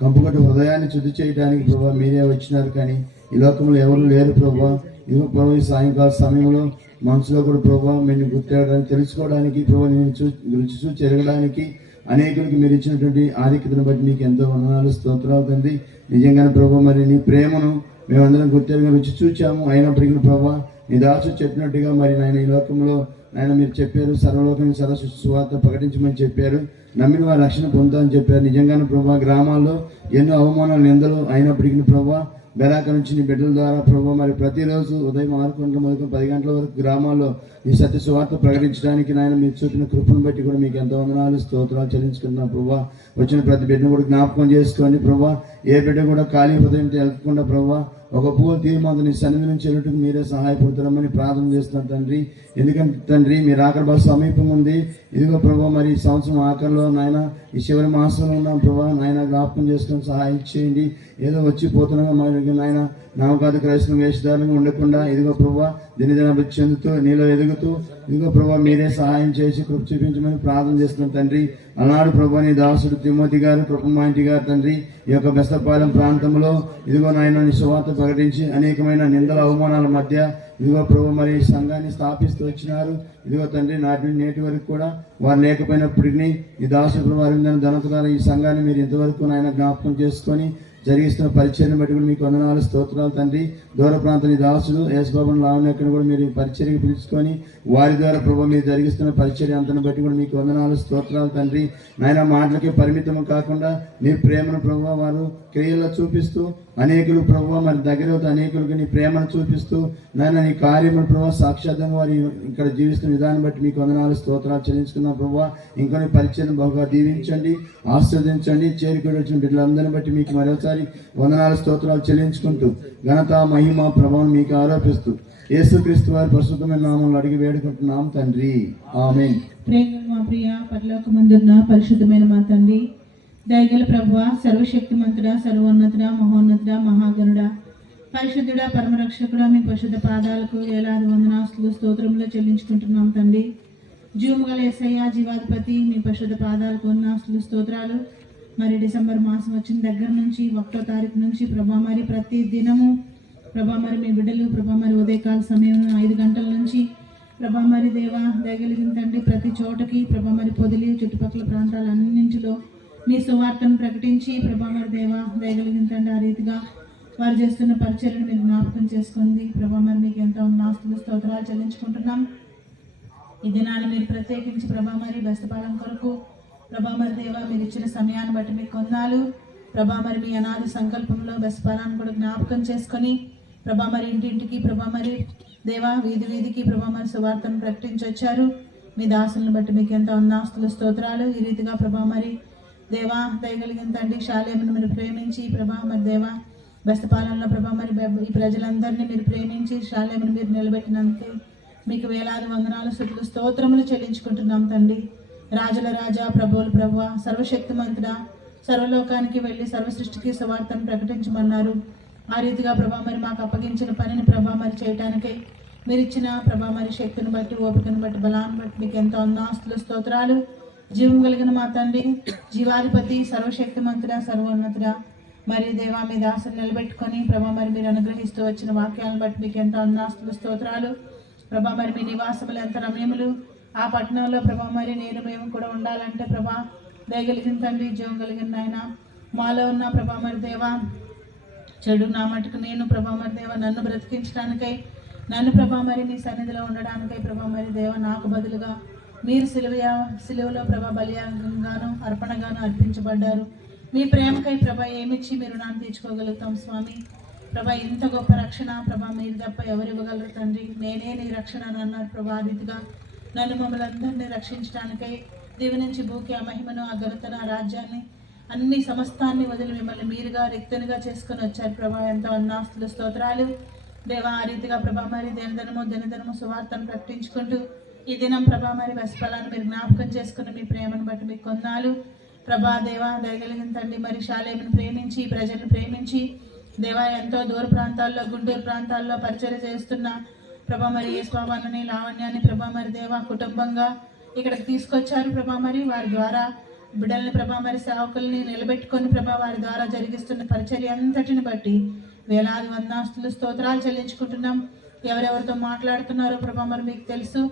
కంపుగట్టు హృదయాన్ని శుద్ధి చేయడానికి ప్రభావ మీరే వచ్చినారు. కానీ ఈ లోకంలో ఎవరు లేరు ప్రభావ. ఇదిగో ప్రభావ ఈ సాయంకాల సమయంలో మనసులో కూడా ప్రభావ మీరు గుర్తేయడానికి తెలుసుకోవడానికి ప్రభావ నేను రుచి చూసి ఎరగడానికి అనేకులకి మీరు ఇచ్చినటువంటి ఆధిక్యతను బట్టి నీకు ఎంతో వందనాలు, స్తోత్రాలు తండ్రి. నిజంగానే ప్రభావ మరి నీ ప్రేమను మేమందరం గుర్తెరగా రుచి చూచాము. అయినప్పటికీ ప్రభావ నీ దాసు చెప్పినట్టుగా మరి నాయన ఈ లోకంలో నాయన మీరు చెప్పారు సర్వలోకానికి సరస్సు సువార్త ప్రకటించమని చెప్పారు, నమ్మిన వారు రక్షణ పొందుతామని చెప్పారు. నిజంగానే ప్రభావ గ్రామాల్లో ఎన్నో అవమానాలు నిందలు అయినప్పటికీ ప్రభావ బెరాక నుంచి నీ బిడ్డల ద్వారా ప్రభావ మరి ప్రతిరోజు ఉదయం 6 గంటల మొదలు 10 గంటల వరకు గ్రామాల్లో ఈ సత్య సువార్త ప్రకటించడానికి నాయన మీరు చూపిన కృపను బట్టి కూడా మీకు ఎంతో వందనాలు, స్తోత్రాలు చెల్లించుకుంటున్నాం ప్రభావ. వచ్చిన ప్రతి బిడ్డను కూడా జ్ఞాపకం చేసుకోండి ప్రభావ. ఏ బిడ్డ కూడా ఖాళీ హృదయంతో వెళ్లకుండా ప్రభావ ఒక పూల తీర్మానం నీ సన్నిధి నుంచి వెళ్ళటకు మీరే సహాయపడుతున్నామని ప్రార్థన చేస్తున్నాం తండ్రి. ఎందుకంటే తండ్రి మీరు ఆఖరి బస్సు సమీపం ఉంది. ఇదిగో ప్రభావ మరి ఈ సంవత్సరం ఆఖరిలో నాయన ఈ చివరి మాసంలో ఉన్నాం ప్రభావ. నాయన జ్ఞాపకం చేసుకొని సహాయం చేయండి. ఏదో వచ్చిపోతున్నాగా మరి నాయన నామకాదు క్రైస్తవ వేషధారులుగా ఉండకుండా ఇదిగో ప్రభావ దినదినాభివృద్ధి చెందుతూ నీలో ఎదుగుతూ ఇదిగో ప్రభావ మీరే సహాయం చేసి కృప చూపించమని ప్రార్థన చేస్తున్నాం తండ్రి. అన్నాడు ప్రభావ నీ దాసుడు తిమోతి గారు కృపమాంటి గారు తండ్రి ఈ యొక్క బెస్తపాలెం ప్రాంతంలో ఇదిగో నాయన నీ సువార్త ప్రకటించి అనేకమైన నిందల అవమానాల మధ్య ఇదిగో ప్రభు మరి సంఘాన్ని స్థాపిస్తూ వచ్చినారు. ఇదిగో తండ్రి నాటి నేటి వరకు కూడా వారు లేకపోయినప్పటికీ ఈ దాసుడు వారి ధనత ద్వారా ఈ సంఘాన్ని మీరు ఇంతవరకు నాయన జ్ఞాపకం చేసుకొని జరిగిస్తున్న పరిచర్ని బట్టి కూడా మీకు వందనాలు స్తోత్రాలు తండ్రి. దూర ప్రాంతాన్ని దాసుడు యేసుబాబుని లావణ్యక్కను కూడా మీరు పరిచర్యకి పిలుచుకొని వారి ద్వారా ప్రభు మీరు జరిగిస్తున్న పరిచర్య అంతను బట్టి కూడా మీకు వందనాలు స్తోత్రాలు తండ్రి. నాయన మాటలకే పరిమితం కాకుండా నీ ప్రేమను ప్రభు వారు క్రియల్లో చూపిస్తూ అనేకులు ప్రభు మరి దగ్గర అనేకులకు నీ ప్రేమను చూపిస్తూ నాయన నీ కార్యములు ప్రభు సాక్షాత్తంగా వారు ఇక్కడ జీవిస్తున్న విధానం బట్టి మీకు వందనాలు స్తోత్రాలు చెల్లించుకున్నాం ప్రభు. ఇంకా నీ పరిచయం బాగా దీవించండి, ఆస్వాదించండి. చేరుకుని వచ్చిన బిడ్డలందరిని బట్టి మీకు మరోసారి వందనాలు స్తోత్రాలు చెల్లించుకుంటూ ఘనత మహిమ ప్రభావం మీకు ఆరోపిస్తూ యేసుక్రీస్తు వారి పరిశుద్ధమైన నామంలో అడిగి వేడుకుంటున్నాం తండ్రి, ఆమేన్. ప్రేమ మా ప్రియ పరలోకమందున్న పరిశుద్ధమైన మా తండ్రి, దయగల ప్రభువా, సర్వశక్తిమంతుడా, సర్వోన్నతుడా, మహోన్నతుడా, మహాగణుడా, పరిశుద్ధుడా, పరమరక్షకుడా, మీ పరిశుద్ధ పాదాలకు వేలాది వందనాస్తులు స్తోత్రములు చెల్లించుకుంటున్నాం తండ్రి. జీవముగల యేసయ్య, జీవాధిపతి, మీ పరిశుద్ధ పాదాలకు వందనాస్తులు స్తోత్రాలు. మరి డిసెంబర్ మాసం వచ్చిన దగ్గర నుంచి 1వ తారీఖు నుంచి ప్రభా మరి ప్రతి దినము ప్రభా మరి మీ బిడ్డలు ప్రభా మరి ఉదయకాల సమయం 5 గంటల నుంచి ప్రభా మరి దేవా దయగలిగిన తండ్రి ప్రతి చోటకి ప్రభా మరి పొదిలి చుట్టుపక్కల ప్రాంతాలన్నింటిలో మీ సువార్తను ప్రకటించి ప్రభా మరి దేవా దయగలిగిన తండ్రి ఆ రీతిగా వారు చేస్తున్న పరిచర్యను మీరు జ్ఞాపకం చేసుకుంది ప్రభా మరి మీకు ఎంతో నాస్తులు స్తోత్రాలు చెల్లించుకుంటున్నాం. ఈ దినాన్ని మీరు ప్రత్యేకించి ప్రభా మరి బెస్తపాలెం కొరకు ప్రభా మరి దేవా మీరు ఇచ్చిన సమయాన్ని బట్టి మీకు వందనాలు ప్రభా. మరి మీ అనాది సంకల్పంలో బెస్తపాలెం కూడా జ్ఞాపకం చేసుకొని ప్రభా మరి ఇంటింటికి ప్రభా మరి దేవా వీధి వీధికి ప్రభా మరి సువార్తను ప్రకటించొచ్చారు. మీ దాసులను బట్టి మీకు ఎంతో వందనాస్తులు స్తోత్రాలు. ఈ రీతిగా ప్రభా మరి దేవా దయగలిగిన తండ్రి శాలేమును మీరు ప్రేమించి ప్రభా మరి దేవా బెస్తపాలెంలో ప్రభా మరి ఈ ప్రజలందరినీ మీరు ప్రేమించి శాలేమును మీరు నిలబెట్టినందుకే మీకు వేలాది వందనాలు స్తుతులు స్తోత్రములు చెల్లించుకుంటున్నాం తండ్రి. రాజుల రాజా, ప్రభువుల ప్రభువా, సర్వశక్తిమంతుడా, సర్వలోకానికి వెళ్ళి సర్వ సృష్టికి సువార్తను ప్రకటించమన్నారు. ఆ రీతిగా ప్రభా మరి మాకు అప్పగించిన పనిని ప్రభా మరి చేయటానికై మీరు ఇచ్చిన ప్రభా మరి శక్తిని బట్టి, ఓపికను బట్టి, బలాన్ని బట్టి మీకు ఎంతో వందనాస్తులు స్తోత్రాలు. జీవం కలిగిన మా తండ్రి, జీవాధిపతి, సర్వశక్తిమంతుడా, సర్వోన్నతుడా, మరి దేవా మీ దాసులు నిలబెట్టుకొని ప్రభా మరి మీరు అనుగ్రహిస్తూ వచ్చిన వాక్యాలను బట్టి మీకు ఎంతో వందనాస్తులు స్తోత్రాలు. ప్రభా మరి మీ నివాసములు ఎంత రమ్యములు. ఆ పట్టణంలో ప్రభా మరి నేను మేము కూడా ఉండాలంటే ప్రభా దయగలిగిన తండ్రి, జీవం కలిగిన నాయన మాలో ఉన్న ప్రభా మరి దేవా చెడు నా మటుకు నేను ప్రభా మరి దేవ నన్ను బ్రతికించడానికై, నన్ను ప్రభా మరి మీ సన్నిధిలో ఉండడానికై ప్రభా మరి దేవ నాకు బదులుగా మీరు సిలువలో ప్రభా బలియాగంగాను అర్పణగాను అర్పించబడ్డారు. మీ ప్రేమకై ప్రభా ఏమిచ్చి మీరు నాన్న తీర్చుకోగలుగుతాం స్వామి. ప్రభా ఇంత గొప్ప రక్షణ ప్రభా మీరు తప్ప ఎవరు ఇవ్వగలరు తండ్రి. నేనే నీ రక్షణ అని అన్నారు ప్రభా. రీతిగా నన్ను మమ్మల్ని అందరినీ రక్షించడానికై దీవి నుంచి భూకి ఆ మహిమను, ఆ ఘనతను, ఆ రాజ్యాన్ని, అన్ని సమస్తాన్ని వదిలి మిమ్మల్ని మీరుగా రిక్తనుగా చేసుకొని వచ్చారు ప్రభా. ఎంతో వందనాస్తులు స్తోత్రాలు దేవా. ఆ రీతిగా ప్రభా మరి దినదినము సువార్తను ప్రకటించుకుంటూ ఈ దినం ప్రభా మరి బెస్తపాలెంను మీరు జ్ఞాపకం చేసుకుని మీ ప్రేమను బట్టి మీకు వందనాలు ప్రభా. దేవా దయగలిగిన తండ్రి మరి శాలేమును ప్రేమించి ప్రజలను ప్రేమించి దేవా ఎంతో దూర ప్రాంతాల్లో, గుంటూరు ప్రాంతాల్లో పరిచర్య చేస్తున్న ప్రభా మరి యేసుబాబుని, లావణ్యాన్ని ప్రభా మరి దేవా కుటుంబంగా ఇక్కడికి తీసుకొచ్చారు ప్రభా. మరి వారి ద్వారా బిడ్డల్ని ప్రభా మరి సేవకుల్ని నిలబెట్టుకొని ప్రభా వారి ద్వారా జరిగిస్తున్న పరిచర్య అంతటిని బట్టి వేలాది వందనాస్తులు స్తోత్రాలు చెల్లించుకుంటున్నాం. ఎవరెవరితో మాట్లాడుతున్నారో ప్రభా మరి మీకు తెలుసు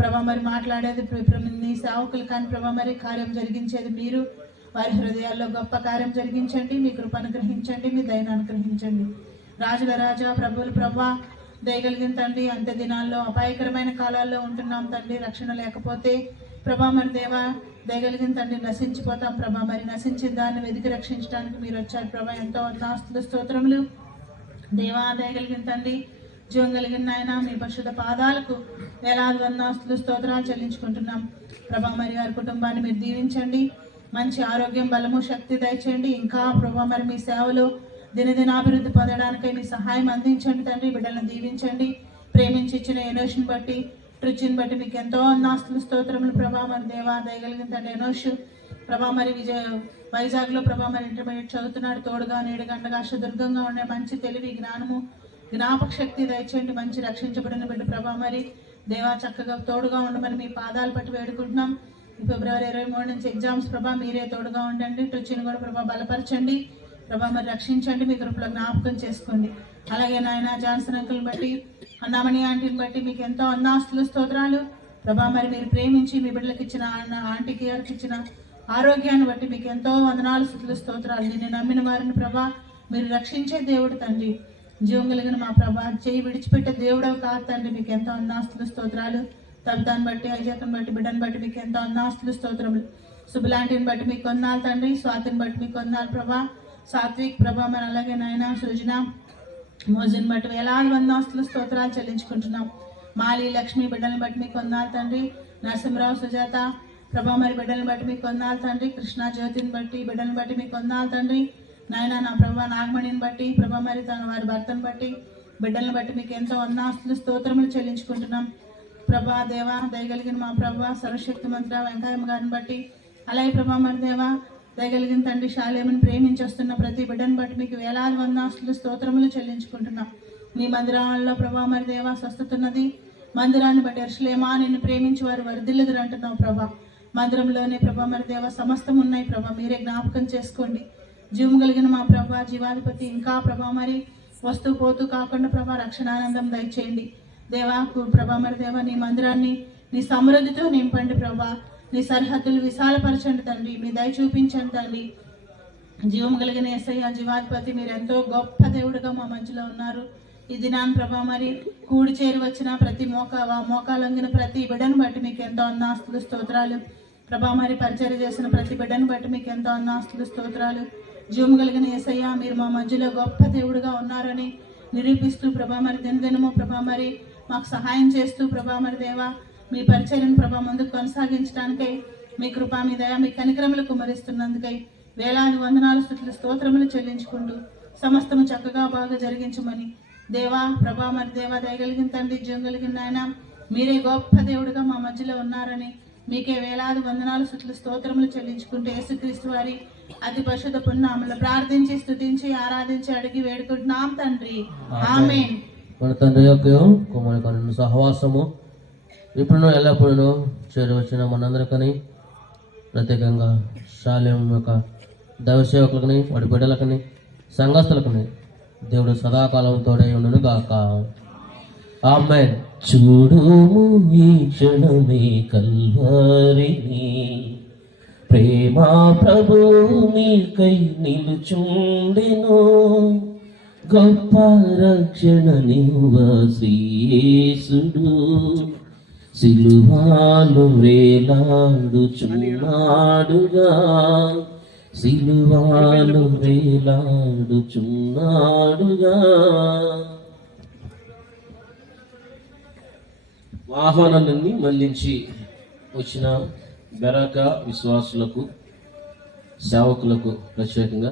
ప్రభా. మరి మాట్లాడేది నీ సేవకులు కానీ ప్రభా మరి కార్యం జరిగించేది మీరు. వారి హృదయాల్లో గొప్ప కార్యం జరిగించండి. మీ కృప అనుగ్రహించండి, మీ దయను అనుగ్రహించండి. రాజుల రాజా, ప్రభువుల ప్రభా దయగలిగిన తండ్రి, అంత్య దినాల్లో అపాయకరమైన కాలాల్లో ఉంటున్నాం తండ్రి. రక్షణ లేకపోతే ప్రభా మరి దేవా దయగలిగిన తండ్రి నశించిపోతాం ప్రభా. మరి నశించిన దాన్ని వెతికి రక్షించడానికి మీరు వచ్చారు ప్రభా. ఎంతో వందనాస్తులు స్తోత్రములు దేవా. దయగలిగిన తండ్రి, జీవం కలిగిన ఆయన మీ పరిశుద్ధ పాదాలకు వేలాది వందనాస్తులు స్తోత్రాలు చెల్లించుకుంటున్నాం ప్రభా. మరి వారి కుటుంబాన్ని మీరు దీవించండి. మంచి ఆరోగ్యం, బలము, శక్తి దయచేయండి. ఇంకా ప్రభా మరి మీ సేవలో దినదినాభివృద్ధి పొందడానికై మీ సహాయం అందించండి తండ్రి. బిడ్డలను దీవించండి. ప్రేమించి ఇచ్చిన ఎనోష్ని బట్టి, ట్రుచిని బట్టి మీకు ఎంతో నాస్తులు స్తోత్రములు ప్రభా. మరి దేవా దయగలిగిన తండ్రి ఎనోష్ ప్రభా మరి వైజాగ్లో ప్రభా మరి ఇంటర్మీడియట్ చదువుతున్నాడు. తోడుగా నీడగండగా అష్టదుర్గంగా ఉండే మంచి తెలివి, జ్ఞానము, జ్ఞాపక శక్తి దయచేయండి. మంచి రక్షించబడిన బిడ్డ ప్రభా మరి దేవా చక్కగా తోడుగా ఉండమని మీ పాదాలు పట్టి వేడుకుంటున్నాం. ఫిబ్రవరి 23 నుంచి ఎగ్జామ్స్ ప్రభా మీరే తోడుగా ఉండండి. ట్రుచిని కూడా ప్రభా బలపరచండి ప్రభా. మరి రక్షించండి, మీ కృపలో జ్ఞాపకం చేసుకోండి. అలాగే నాయన జాన్సన్ అంకుల్ని బట్టి, అన్నామణి ఆంటీని బట్టి మీకు ఎంతో వందనాస్తులు స్తోత్రాలు ప్రభా. మరి మీరు ప్రేమించి మీ బిడ్డలకు ఇచ్చిన ఆంటీకి గారికి ఇచ్చిన ఆరోగ్యాన్ని బట్టి మీకు ఎంతో వందనాలు స్తుతులు స్తోత్రాలు. నిన్ను నమ్మిన వారిని ప్రభా మీరు రక్షించే దేవుడు తండ్రి. జీవం కలిగిన మా ప్రభా, చేయి విడిచిపెట్టే దేవుడవు కాదు తండ్రి. మీకు ఎంతో అన్నాస్తులు స్తోత్రాలు. తబ్దాన్ని బట్టి, ఐజాతను బట్టి, బిడ్డను బట్టి మీకు ఎంతో అన్నాస్తులు స్తోత్రములు. శుభలాంటిని బట్టి మీకు కొన్నాళ్ళు తండ్రి. స్వాతిని బట్టి మీకు కొన్నాళ్ళు ప్రభా. సాత్విక్ ప్రభా, మరి అలాగే నాయన సృజన మోజుని బట్టి వేలాది వందాస్తులు స్తోత్రాలు చెల్లించుకుంటున్నాం. మాలి లక్ష్మి బిడ్డలను బట్టి మీకు కొన్నాళ్ళు తండ్రి. నరసింహరావు సుజాత ప్రభా, మరి బిడ్డలను బట్టి మీకు కొన్నాళ్ళు తండ్రి. కృష్ణా జ్యోతిని బట్టి బిడ్డలను బట్టి మీకు కొన్నాళ్ళు తండ్రి. నాయన నా ప్రభా, నాగమణిని బట్టి ప్రభా, మరి తన వారి భర్తను బట్టి బిడ్డలను బట్టి మీకు ఎంతో వందాస్తులు స్తోత్రములు చెల్లించుకుంటున్నాం. ప్రభా దేవా, దయగలిగిన మా ప్రభా, సర్వశక్తి మంత్ర వెంకయ్యమ్మ గారిని బట్టి, అలాగే ప్రభా మరి దేవా, దయగలిగిన తండ్రి శాలేమని ప్రేమించి వస్తున్న ప్రతి బిడ్డను బట్టి మీకు వేలాది వందాస్తులు స్తోత్రములు చెల్లించుకుంటున్నాం. నీ మందిరాల్లో ప్రభా మరి దేవా స్వస్థత ఉన్నది. మందిరాన్ని బట్టి యెరూషలేమా నిన్ను ప్రేమించి వారు వర్ధిల్లుదురు అంటున్నావు ప్రభా. మందిరంలోనే ప్రభా మరి దేవా సమస్తం ఉన్నాయి ప్రభా, మీరే జ్ఞాపకం చేసుకోండి. జీవం కలిగిన మా ప్రభా, జీవాధిపతి ఇంకా ప్రభా మరి వస్తూ పోతూ కాకుండా ప్రభా రక్షణానందం దయచేయండి దేవా. ప్రభా మరి దేవా, నీ మందిరాన్ని నీ సమృద్ధితో నింపండి ప్రభా. నీ సరిహద్దులు విశాలపరచండి తండ్రి. మీ దయ చూపించండి తండ్రి. జీవం కలిగిన యేసయ్య జీవాధిపతి, మీరు ఎంతో గొప్ప దేవుడుగా మా మధ్యలో ఉన్నారు. ఈ దినాన్ని ప్రభా మరి కూడి చేరి వచ్చిన ప్రతి మోకాలొంగిన ప్రతి బిడ్డను బట్టి మీకు ఎంతో అన్నాస్తులు స్తోత్రాలు ప్రభా. మరి పరిచర్య చేసిన ప్రతి బిడ్డను బట్టి మీకు ఎంతో అన్నాస్తులు స్తోత్రాలు. జీవం కలిగిన యేసయ్య, మీరు మా మధ్యలో గొప్ప దేవుడుగా ఉన్నారని నిరూపిస్తూ ప్రభా మరి దినదినము ప్రభా మరి మాకు సహాయం చేస్తూ ప్రభా మరి దేవా, మీ పరిచర్యను ప్రభా ముందుకు కొనసాగించడానికై మీ కృపా మీ దయ మీ కనికరములు కుమరిస్తున్నందుకై వేలాది వందనాలు స్తుతులు స్తోత్రములు చెల్లించుకుంటూ సమస్తము చక్కగా బాగా జరిగించమని దేవా ప్రభా మరి దేవా, దయగలిగిన తండ్రి, జీవం కలిగిన నాయన, మీరే గొప్ప దేవుడుగా మా మధ్యలో ఉన్నారని మీకే వేలాది వందనాలు స్తుతులు స్తోత్రములు చెల్లించుకుంటూ యేసుక్రీస్తు వారి అతి పరిశుద్ధ పుణ్యనామములో ప్రార్థించి స్తుతించి ఆరాధించి అడిగి వేడుకుంటున్నాం తండ్రి. ఆమేన్. మన తండ్రి యొక్క కుమారుని కనుక సహవాసము ఇప్పుడు ఎల్లప్పుడూ చేరి వచ్చిన మనందరికని, ప్రత్యేకంగా శాల్యం యొక్క దైవ సేవకులకని, వాడి బిడ్డలకని, సంఘస్థులకని దేవుడు సదాకాలం తోడై ఉండును గాక. ఆమేన్. చూడుము ఈ క్షణమే కల్వరిని, ప్రేమ ప్రభు నీకై నిలుచుండెను, గొప్ప రక్షణ నివ్వ శ్రీయేసుడు, సిలువాలు వేలాడుచున్నాడుగా, సిలువాలు వేలాడుచున్నాడుగా. ఆహ్వానాన్ని మళ్ళించి వచ్చిన బెరాక విశ్వాసులకు, సేవకులకు ప్రత్యేకంగా